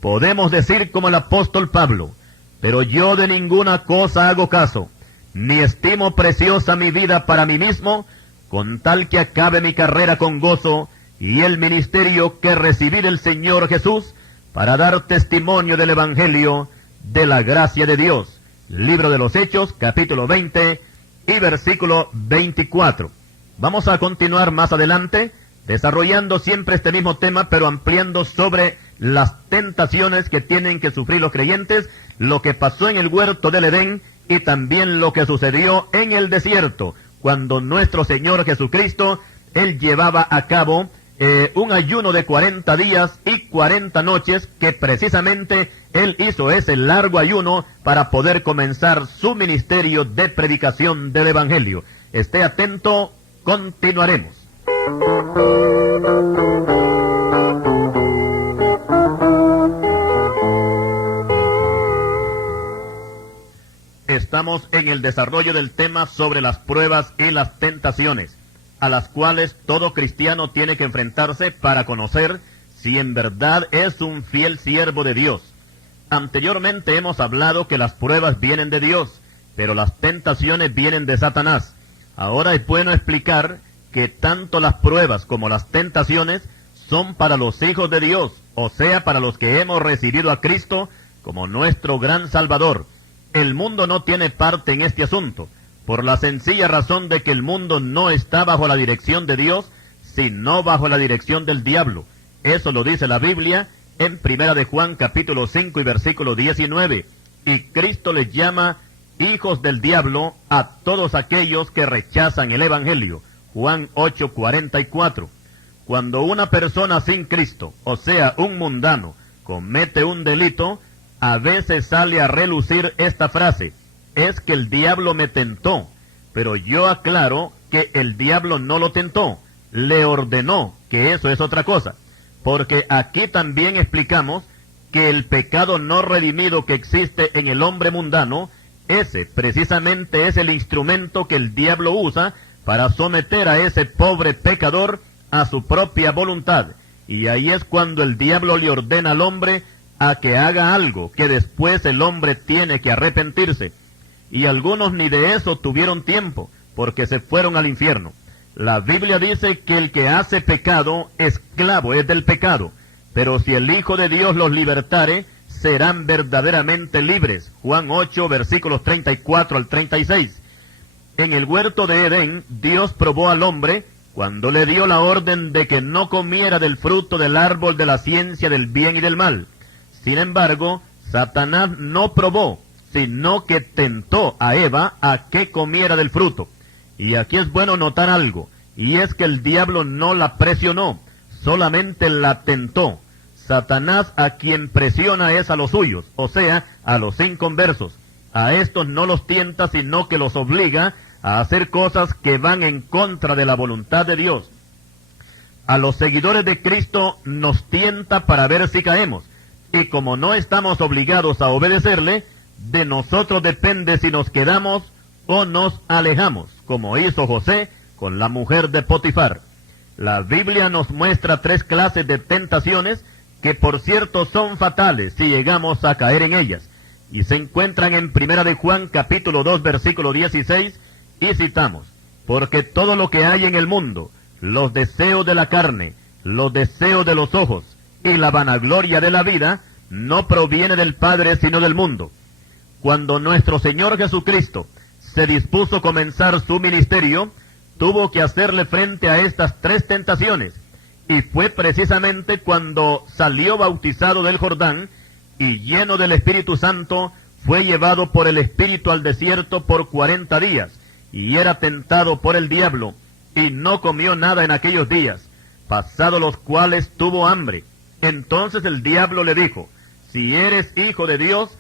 podemos decir como el apóstol Pablo: pero yo de ninguna cosa hago caso, ni estimo preciosa mi vida para mí mismo, con tal que acabe mi carrera con gozo y el ministerio que recibí del Señor Jesús, para dar testimonio del Evangelio de la gracia de Dios. Libro de los Hechos, capítulo 20 y versículo 24. Vamos a continuar más adelante, desarrollando siempre este mismo tema, pero ampliando sobre las tentaciones que tienen que sufrir los creyentes, lo que pasó en el huerto del Edén y también lo que sucedió en el desierto, cuando nuestro Señor Jesucristo, Él llevaba a cabo un ayuno de 40 días y 40 noches, que precisamente Él hizo ese largo ayuno para poder comenzar su ministerio de predicación del Evangelio. Esté atento, continuaremos. Estamos en el desarrollo del tema sobre las pruebas y las tentaciones. a las cuales todo cristiano tiene que enfrentarse para conocer si en verdad es un fiel siervo de Dios. Anteriormente hemos hablado que las pruebas vienen de Dios, pero las tentaciones vienen de Satanás. Ahora es bueno explicar que tanto las pruebas como las tentaciones son para los hijos de Dios, o sea, para los que hemos recibido a Cristo como nuestro gran Salvador. El mundo no tiene parte en este asunto, por la sencilla razón de que el mundo no está bajo la dirección de Dios, sino bajo la dirección del diablo. Eso lo dice la Biblia en 1 de Juan capítulo 5 y versículo 19. Y Cristo les llama hijos del diablo a todos aquellos que rechazan el Evangelio. Juan 8:44. Cuando una persona sin Cristo, o sea, un mundano, comete un delito, a veces sale a relucir esta frase: es que el diablo me tentó. Pero yo aclaro que el diablo no lo tentó, le ordenó, que eso es otra cosa. Porque aquí también explicamos que el pecado no redimido que existe en el hombre mundano, ese precisamente es el instrumento que el diablo usa para someter a ese pobre pecador a su propia voluntad. Y ahí es cuando el diablo le ordena al hombre a que haga algo, que después el hombre tiene que arrepentirse. Y algunos ni de eso tuvieron tiempo, porque se fueron al infierno. La Biblia dice que el que hace pecado, esclavo es del pecado. Pero si el Hijo de Dios los libertare, serán verdaderamente libres. Juan 8, versículos 34 al 36. En el huerto de Edén, Dios probó al hombre cuando le dio la orden de que no comiera del fruto del árbol de la ciencia del bien y del mal. Sin embargo, Satanás no probó, sino que tentó a Eva a que comiera del fruto. Y aquí es bueno notar algo, y es que el diablo no la presionó, solamente la tentó. Satanás a quien presiona es a los suyos, o sea, a los inconversos. A estos no los tienta, sino que los obliga a hacer cosas que van en contra de la voluntad de Dios. A los seguidores de Cristo nos tienta para ver si caemos, y como no estamos obligados a obedecerle, de nosotros depende si nos quedamos o nos alejamos, como hizo José con la mujer de Potifar. La Biblia nos muestra 3 clases de tentaciones que por cierto son fatales si llegamos a caer en ellas, y se encuentran en 1 de Juan capítulo 2 versículo 16, y citamos: porque todo lo que hay en el mundo, los deseos de la carne, los deseos de los ojos y la vanagloria de la vida, no proviene del Padre sino del mundo. Cuando nuestro Señor Jesucristo se dispuso a comenzar su ministerio, tuvo que hacerle frente a estas 3 tentaciones, y fue precisamente cuando salió bautizado del Jordán y lleno del Espíritu Santo, fue llevado por el Espíritu al desierto por 40 días, y era tentado por el diablo, y no comió nada en aquellos días, pasados los cuales tuvo hambre. Entonces el diablo le dijo: si eres hijo de Dios,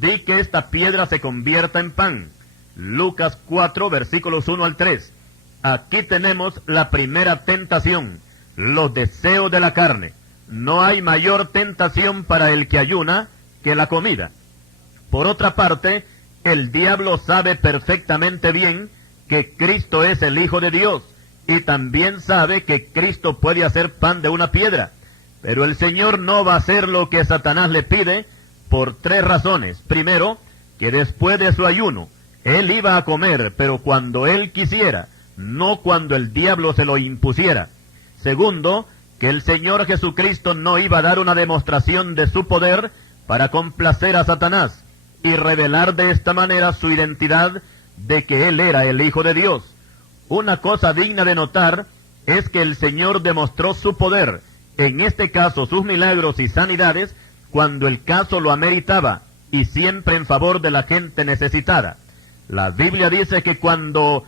di que esta piedra se convierta en pan. Lucas 4, versículos 1 al 3. Aquí tenemos la primera tentación, los deseos de la carne. No hay mayor tentación para el que ayuna que la comida. Por otra parte, el diablo sabe perfectamente bien que Cristo es el Hijo de Dios, y también sabe que Cristo puede hacer pan de una piedra. Pero el Señor no va a hacer lo que Satanás le pide por 3 razones. Primero, que después de su ayuno, él iba a comer, pero cuando él quisiera, no cuando el diablo se lo impusiera. Segundo, que el Señor Jesucristo no iba a dar una demostración de su poder para complacer a Satanás y revelar de esta manera su identidad de que él era el Hijo de Dios. Una cosa digna de notar es que el Señor demostró su poder, en este caso sus milagros y sanidades, cuando el caso lo ameritaba, y siempre en favor de la gente necesitada. La Biblia dice que cuando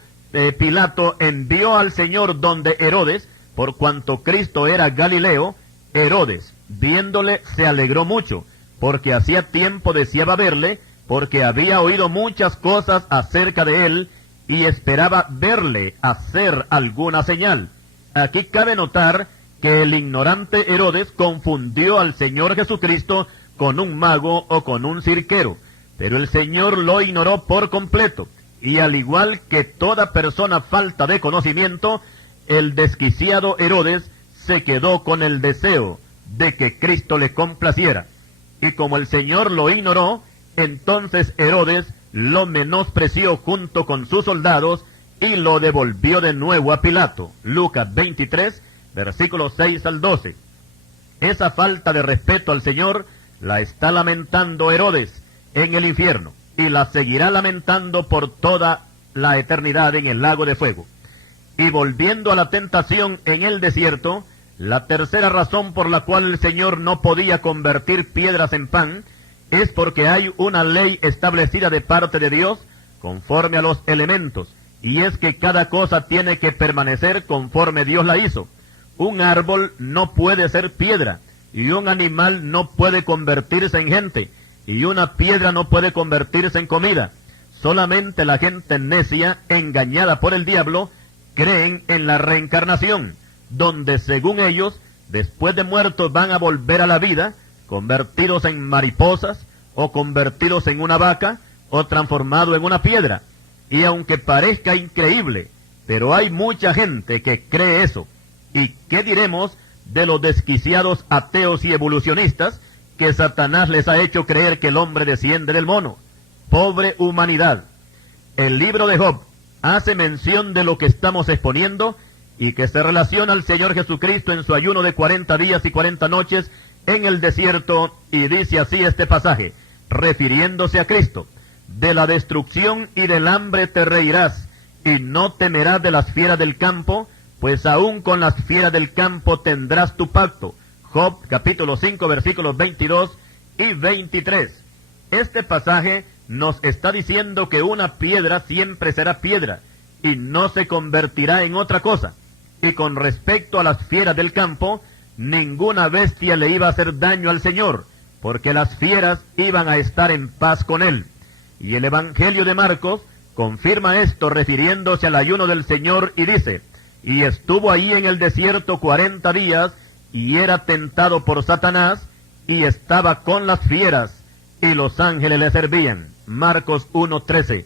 Pilato envió al Señor donde Herodes, por cuanto Cristo era Galileo, Herodes, viéndole, se alegró mucho, porque hacía tiempo deseaba verle, porque había oído muchas cosas acerca de él, y esperaba verle hacer alguna señal. Aquí cabe notar que el ignorante Herodes confundió al Señor Jesucristo con un mago o con un cirquero, pero el Señor lo ignoró por completo, y al igual que toda persona falta de conocimiento, el desquiciado Herodes se quedó con el deseo de que Cristo le complaciera. Y como el Señor lo ignoró, entonces Herodes lo menospreció junto con sus soldados y lo devolvió de nuevo a Pilato. Lucas 23, versículos 6 al 12. Esa falta de respeto al Señor la está lamentando Herodes en el infierno y la seguirá lamentando por toda la eternidad en el lago de fuego. Y volviendo a la tentación en el desierto, la tercera razón por la cual el Señor no podía convertir piedras en pan es porque hay una ley establecida de parte de Dios conforme a los elementos, y es que cada cosa tiene que permanecer conforme Dios la hizo. Un árbol no puede ser piedra, y un animal no puede convertirse en gente, y una piedra no puede convertirse en comida. Solamente la gente necia, engañada por el diablo, creen en la reencarnación, donde según ellos, después de muertos van a volver a la vida, convertidos en mariposas, o convertidos en una vaca, o transformados en una piedra. Y aunque parezca increíble, pero hay mucha gente que cree eso. ¿Y qué diremos de los desquiciados ateos y evolucionistas que Satanás les ha hecho creer que el hombre desciende del mono? Pobre humanidad. El libro de Job hace mención de lo que estamos exponiendo y que se relaciona al Señor Jesucristo en su ayuno de 40 días y 40 noches en el desierto, y dice así este pasaje, refiriéndose a Cristo: de la destrucción y del hambre te reirás, y no temerás de las fieras del campo, pues aún con las fieras del campo tendrás tu pacto. Job capítulo 5 versículos 22 y 23. Este pasaje nos está diciendo que una piedra siempre será piedra, y no se convertirá en otra cosa. Y con respecto a las fieras del campo, ninguna bestia le iba a hacer daño al Señor, porque las fieras iban a estar en paz con él. Y el Evangelio de Marcos confirma esto refiriéndose al ayuno del Señor y dice, y estuvo ahí en el desierto 40 días, y era tentado por Satanás, y estaba con las fieras, y los ángeles le servían. Marcos 1:13.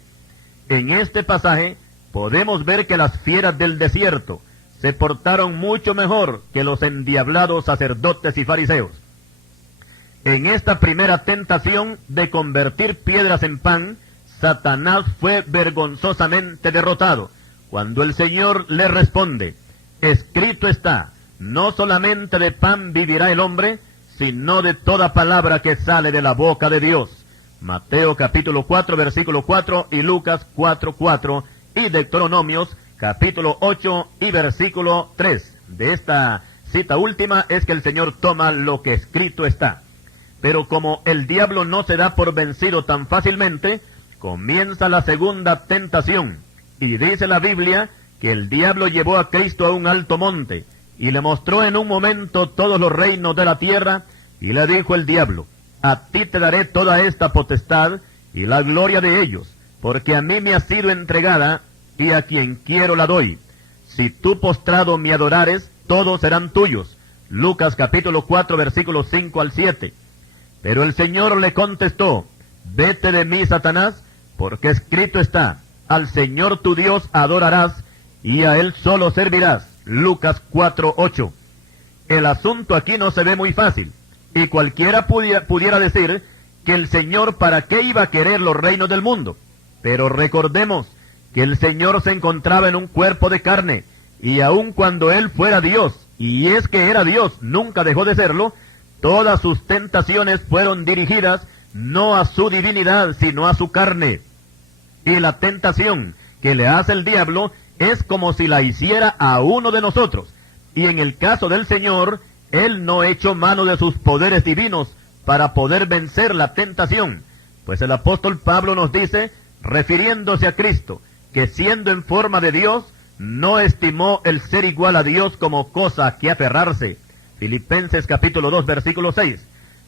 En este pasaje podemos ver que las fieras del desierto se portaron mucho mejor que los endiablados sacerdotes y fariseos. En esta primera tentación de convertir piedras en pan, Satanás fue vergonzosamente derrotado, cuando el Señor le responde, escrito está, no solamente de pan vivirá el hombre, sino de toda palabra que sale de la boca de Dios. Mateo capítulo 4 versículo 4 y Lucas 4:4 y Deuteronomios capítulo 8 y versículo 3. De esta cita última es que el Señor toma lo que escrito está. Pero como el diablo no se da por vencido tan fácilmente, comienza la segunda tentación. Y dice la Biblia que el diablo llevó a Cristo a un alto monte, y le mostró en un momento todos los reinos de la tierra, y le dijo el diablo, a ti te daré toda esta potestad y la gloria de ellos, porque a mí me ha sido entregada, y a quien quiero la doy. Si tú postrado me adorares, todos serán tuyos. Lucas capítulo 4 versículos 5 al 7. Pero el Señor le contestó, vete de mí, Satanás, porque escrito está, al Señor tu Dios adorarás, y a Él solo servirás. Lucas 4:8. El asunto aquí no se ve muy fácil, y cualquiera pudiera decir que el Señor para qué iba a querer los reinos del mundo. Pero recordemos que el Señor se encontraba en un cuerpo de carne, y aun cuando Él fuera Dios, y es que era Dios, nunca dejó de serlo, todas sus tentaciones fueron dirigidas no a su divinidad, sino a su carne. Y la tentación que le hace el diablo es como si la hiciera a uno de nosotros. Y en el caso del Señor, Él no echó mano de sus poderes divinos para poder vencer la tentación. Pues el apóstol Pablo nos dice, refiriéndose a Cristo, que siendo en forma de Dios, no estimó el ser igual a Dios como cosa a que aferrarse. Filipenses capítulo 2 versículo 6.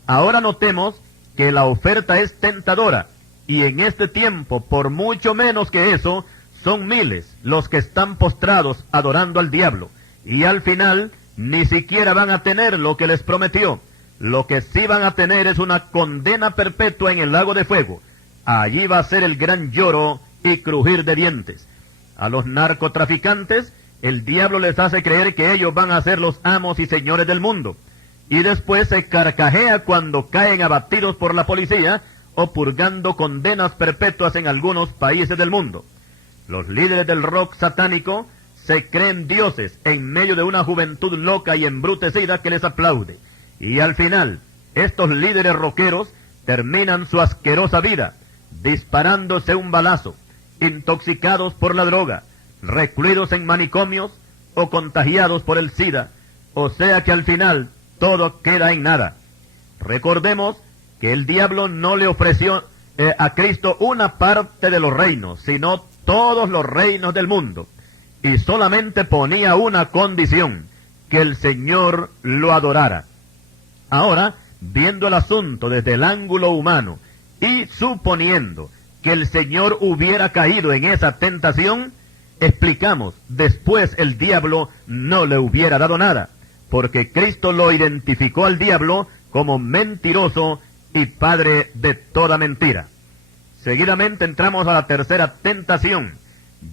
Ahora notemos que la oferta es tentadora, y en este tiempo, por mucho menos que eso, son miles los que están postrados adorando al diablo, y al final ni siquiera van a tener lo que les prometió. Lo que sí van a tener es una condena perpetua en el lago de fuego. Allí va a ser el gran lloro y crujir de dientes. A los narcotraficantes, el diablo les hace creer que ellos van a ser los amos y señores del mundo. Y después se carcajea cuando caen abatidos por la policía o purgando condenas perpetuas en algunos países del mundo. Los líderes del rock satánico se creen dioses en medio de una juventud loca y embrutecida que les aplaude. Y al final, estos líderes rockeros terminan su asquerosa vida disparándose un balazo, intoxicados por la droga, recluidos en manicomios o contagiados por el SIDA, o sea que al final todo queda en nada. Recordemos que el diablo no le ofreció a Cristo una parte de los reinos, sino todos los reinos del mundo, y solamente ponía una condición, que el Señor lo adorara. Ahora, viendo el asunto desde el ángulo humano, y suponiendo que el Señor hubiera caído en esa tentación, explicamos, después el diablo no le hubiera dado nada, porque Cristo lo identificó al diablo como mentiroso y padre de toda mentira. Seguidamente entramos a la tercera tentación.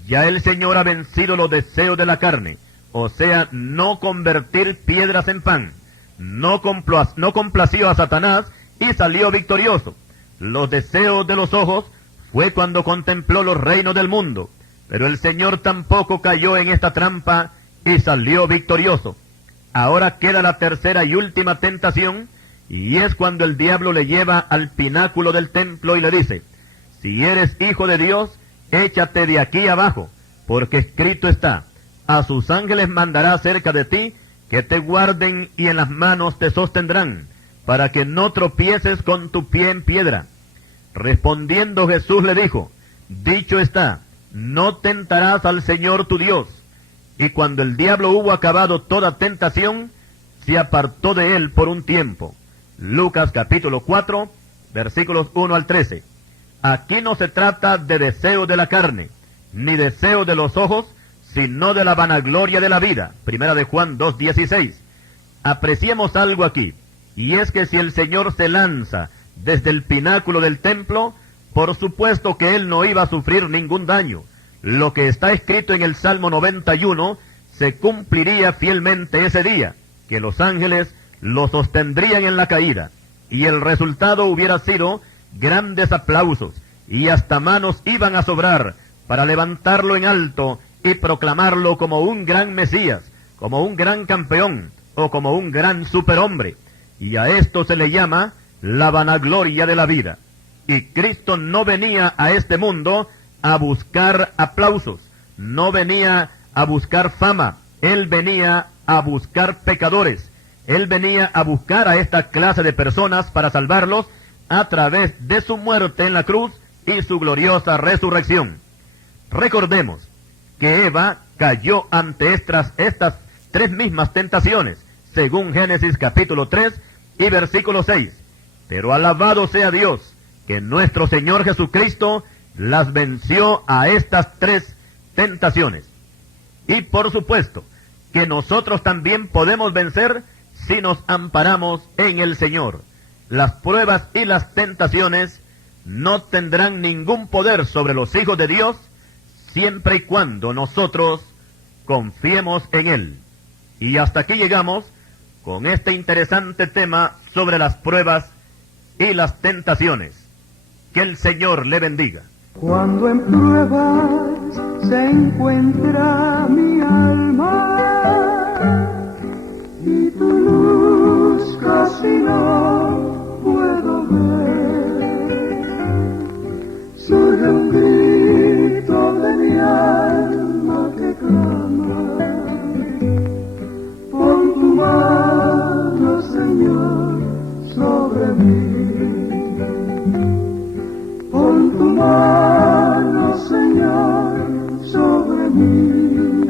Ya el Señor ha vencido los deseos de la carne, o sea, no convertir piedras en pan. No complació a Satanás y salió victorioso. Los deseos de los ojos fue cuando contempló los reinos del mundo, pero el Señor tampoco cayó en esta trampa y salió victorioso. Ahora queda la tercera y última tentación, y es cuando el diablo le lleva al pináculo del templo y le dice: si eres hijo de Dios, échate de aquí abajo, porque escrito está: a sus ángeles mandará cerca de ti, que te guarden y en las manos te sostendrán, para que no tropieces con tu pie en piedra. Respondiendo Jesús le dijo: dicho está, no tentarás al Señor tu Dios. Y cuando el diablo hubo acabado toda tentación, se apartó de él por un tiempo. Lucas capítulo 4, versículos 1 al 13. Aquí no se trata de deseo de la carne, ni deseo de los ojos, sino de la vanagloria de la vida. Primera de Juan 2:16. Apreciemos algo aquí, y es que si el Señor se lanza desde el pináculo del templo, por supuesto que Él no iba a sufrir ningún daño. Lo que está escrito en el Salmo 91 se cumpliría fielmente ese día, que los ángeles lo sostendrían en la caída, y el resultado hubiera sido grandes aplausos, y hasta manos iban a sobrar para levantarlo en alto y proclamarlo como un gran Mesías, como un gran campeón, o como un gran superhombre. Y a esto se le llama la vanagloria de la vida. Y Cristo no venía a este mundo a buscar aplausos, no venía a buscar fama, Él venía a buscar pecadores, Él venía a buscar a esta clase de personas para salvarlos a través de su muerte en la cruz y su gloriosa resurrección. Recordemos que Eva cayó ante estas tres mismas tentaciones, según Génesis capítulo 3 y versículo 6. Pero alabado sea Dios, que nuestro Señor Jesucristo las venció a estas tres tentaciones. Y por supuesto que nosotros también podemos vencer si nos amparamos en el Señor. Las pruebas y las tentaciones no tendrán ningún poder sobre los hijos de Dios siempre y cuando nosotros confiemos en Él. Y hasta aquí llegamos con este interesante tema sobre las pruebas y las tentaciones. Que el Señor le bendiga. Cuando en pruebas se encuentra mi alma y tu luz casi no puedo ver, surge un grito de mi alma que clama: pon tu mano, Señor, sobre mí. Pon tu mano, Señor, sobre mí.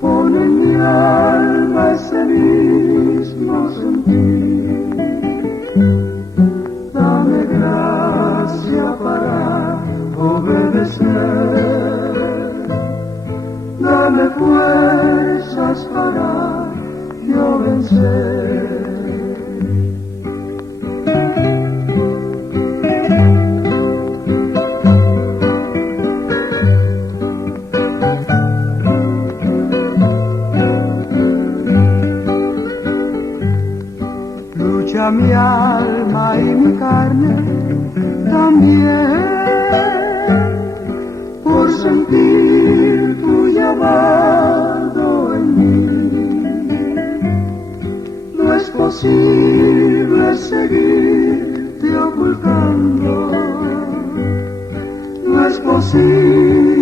Pon en mi alma ese mismo sentir. Dame gracia para obedecer. Dame fuerzas para yo vencer. sentir tu llamado en mí. No es posible seguirte ocultando, no es posible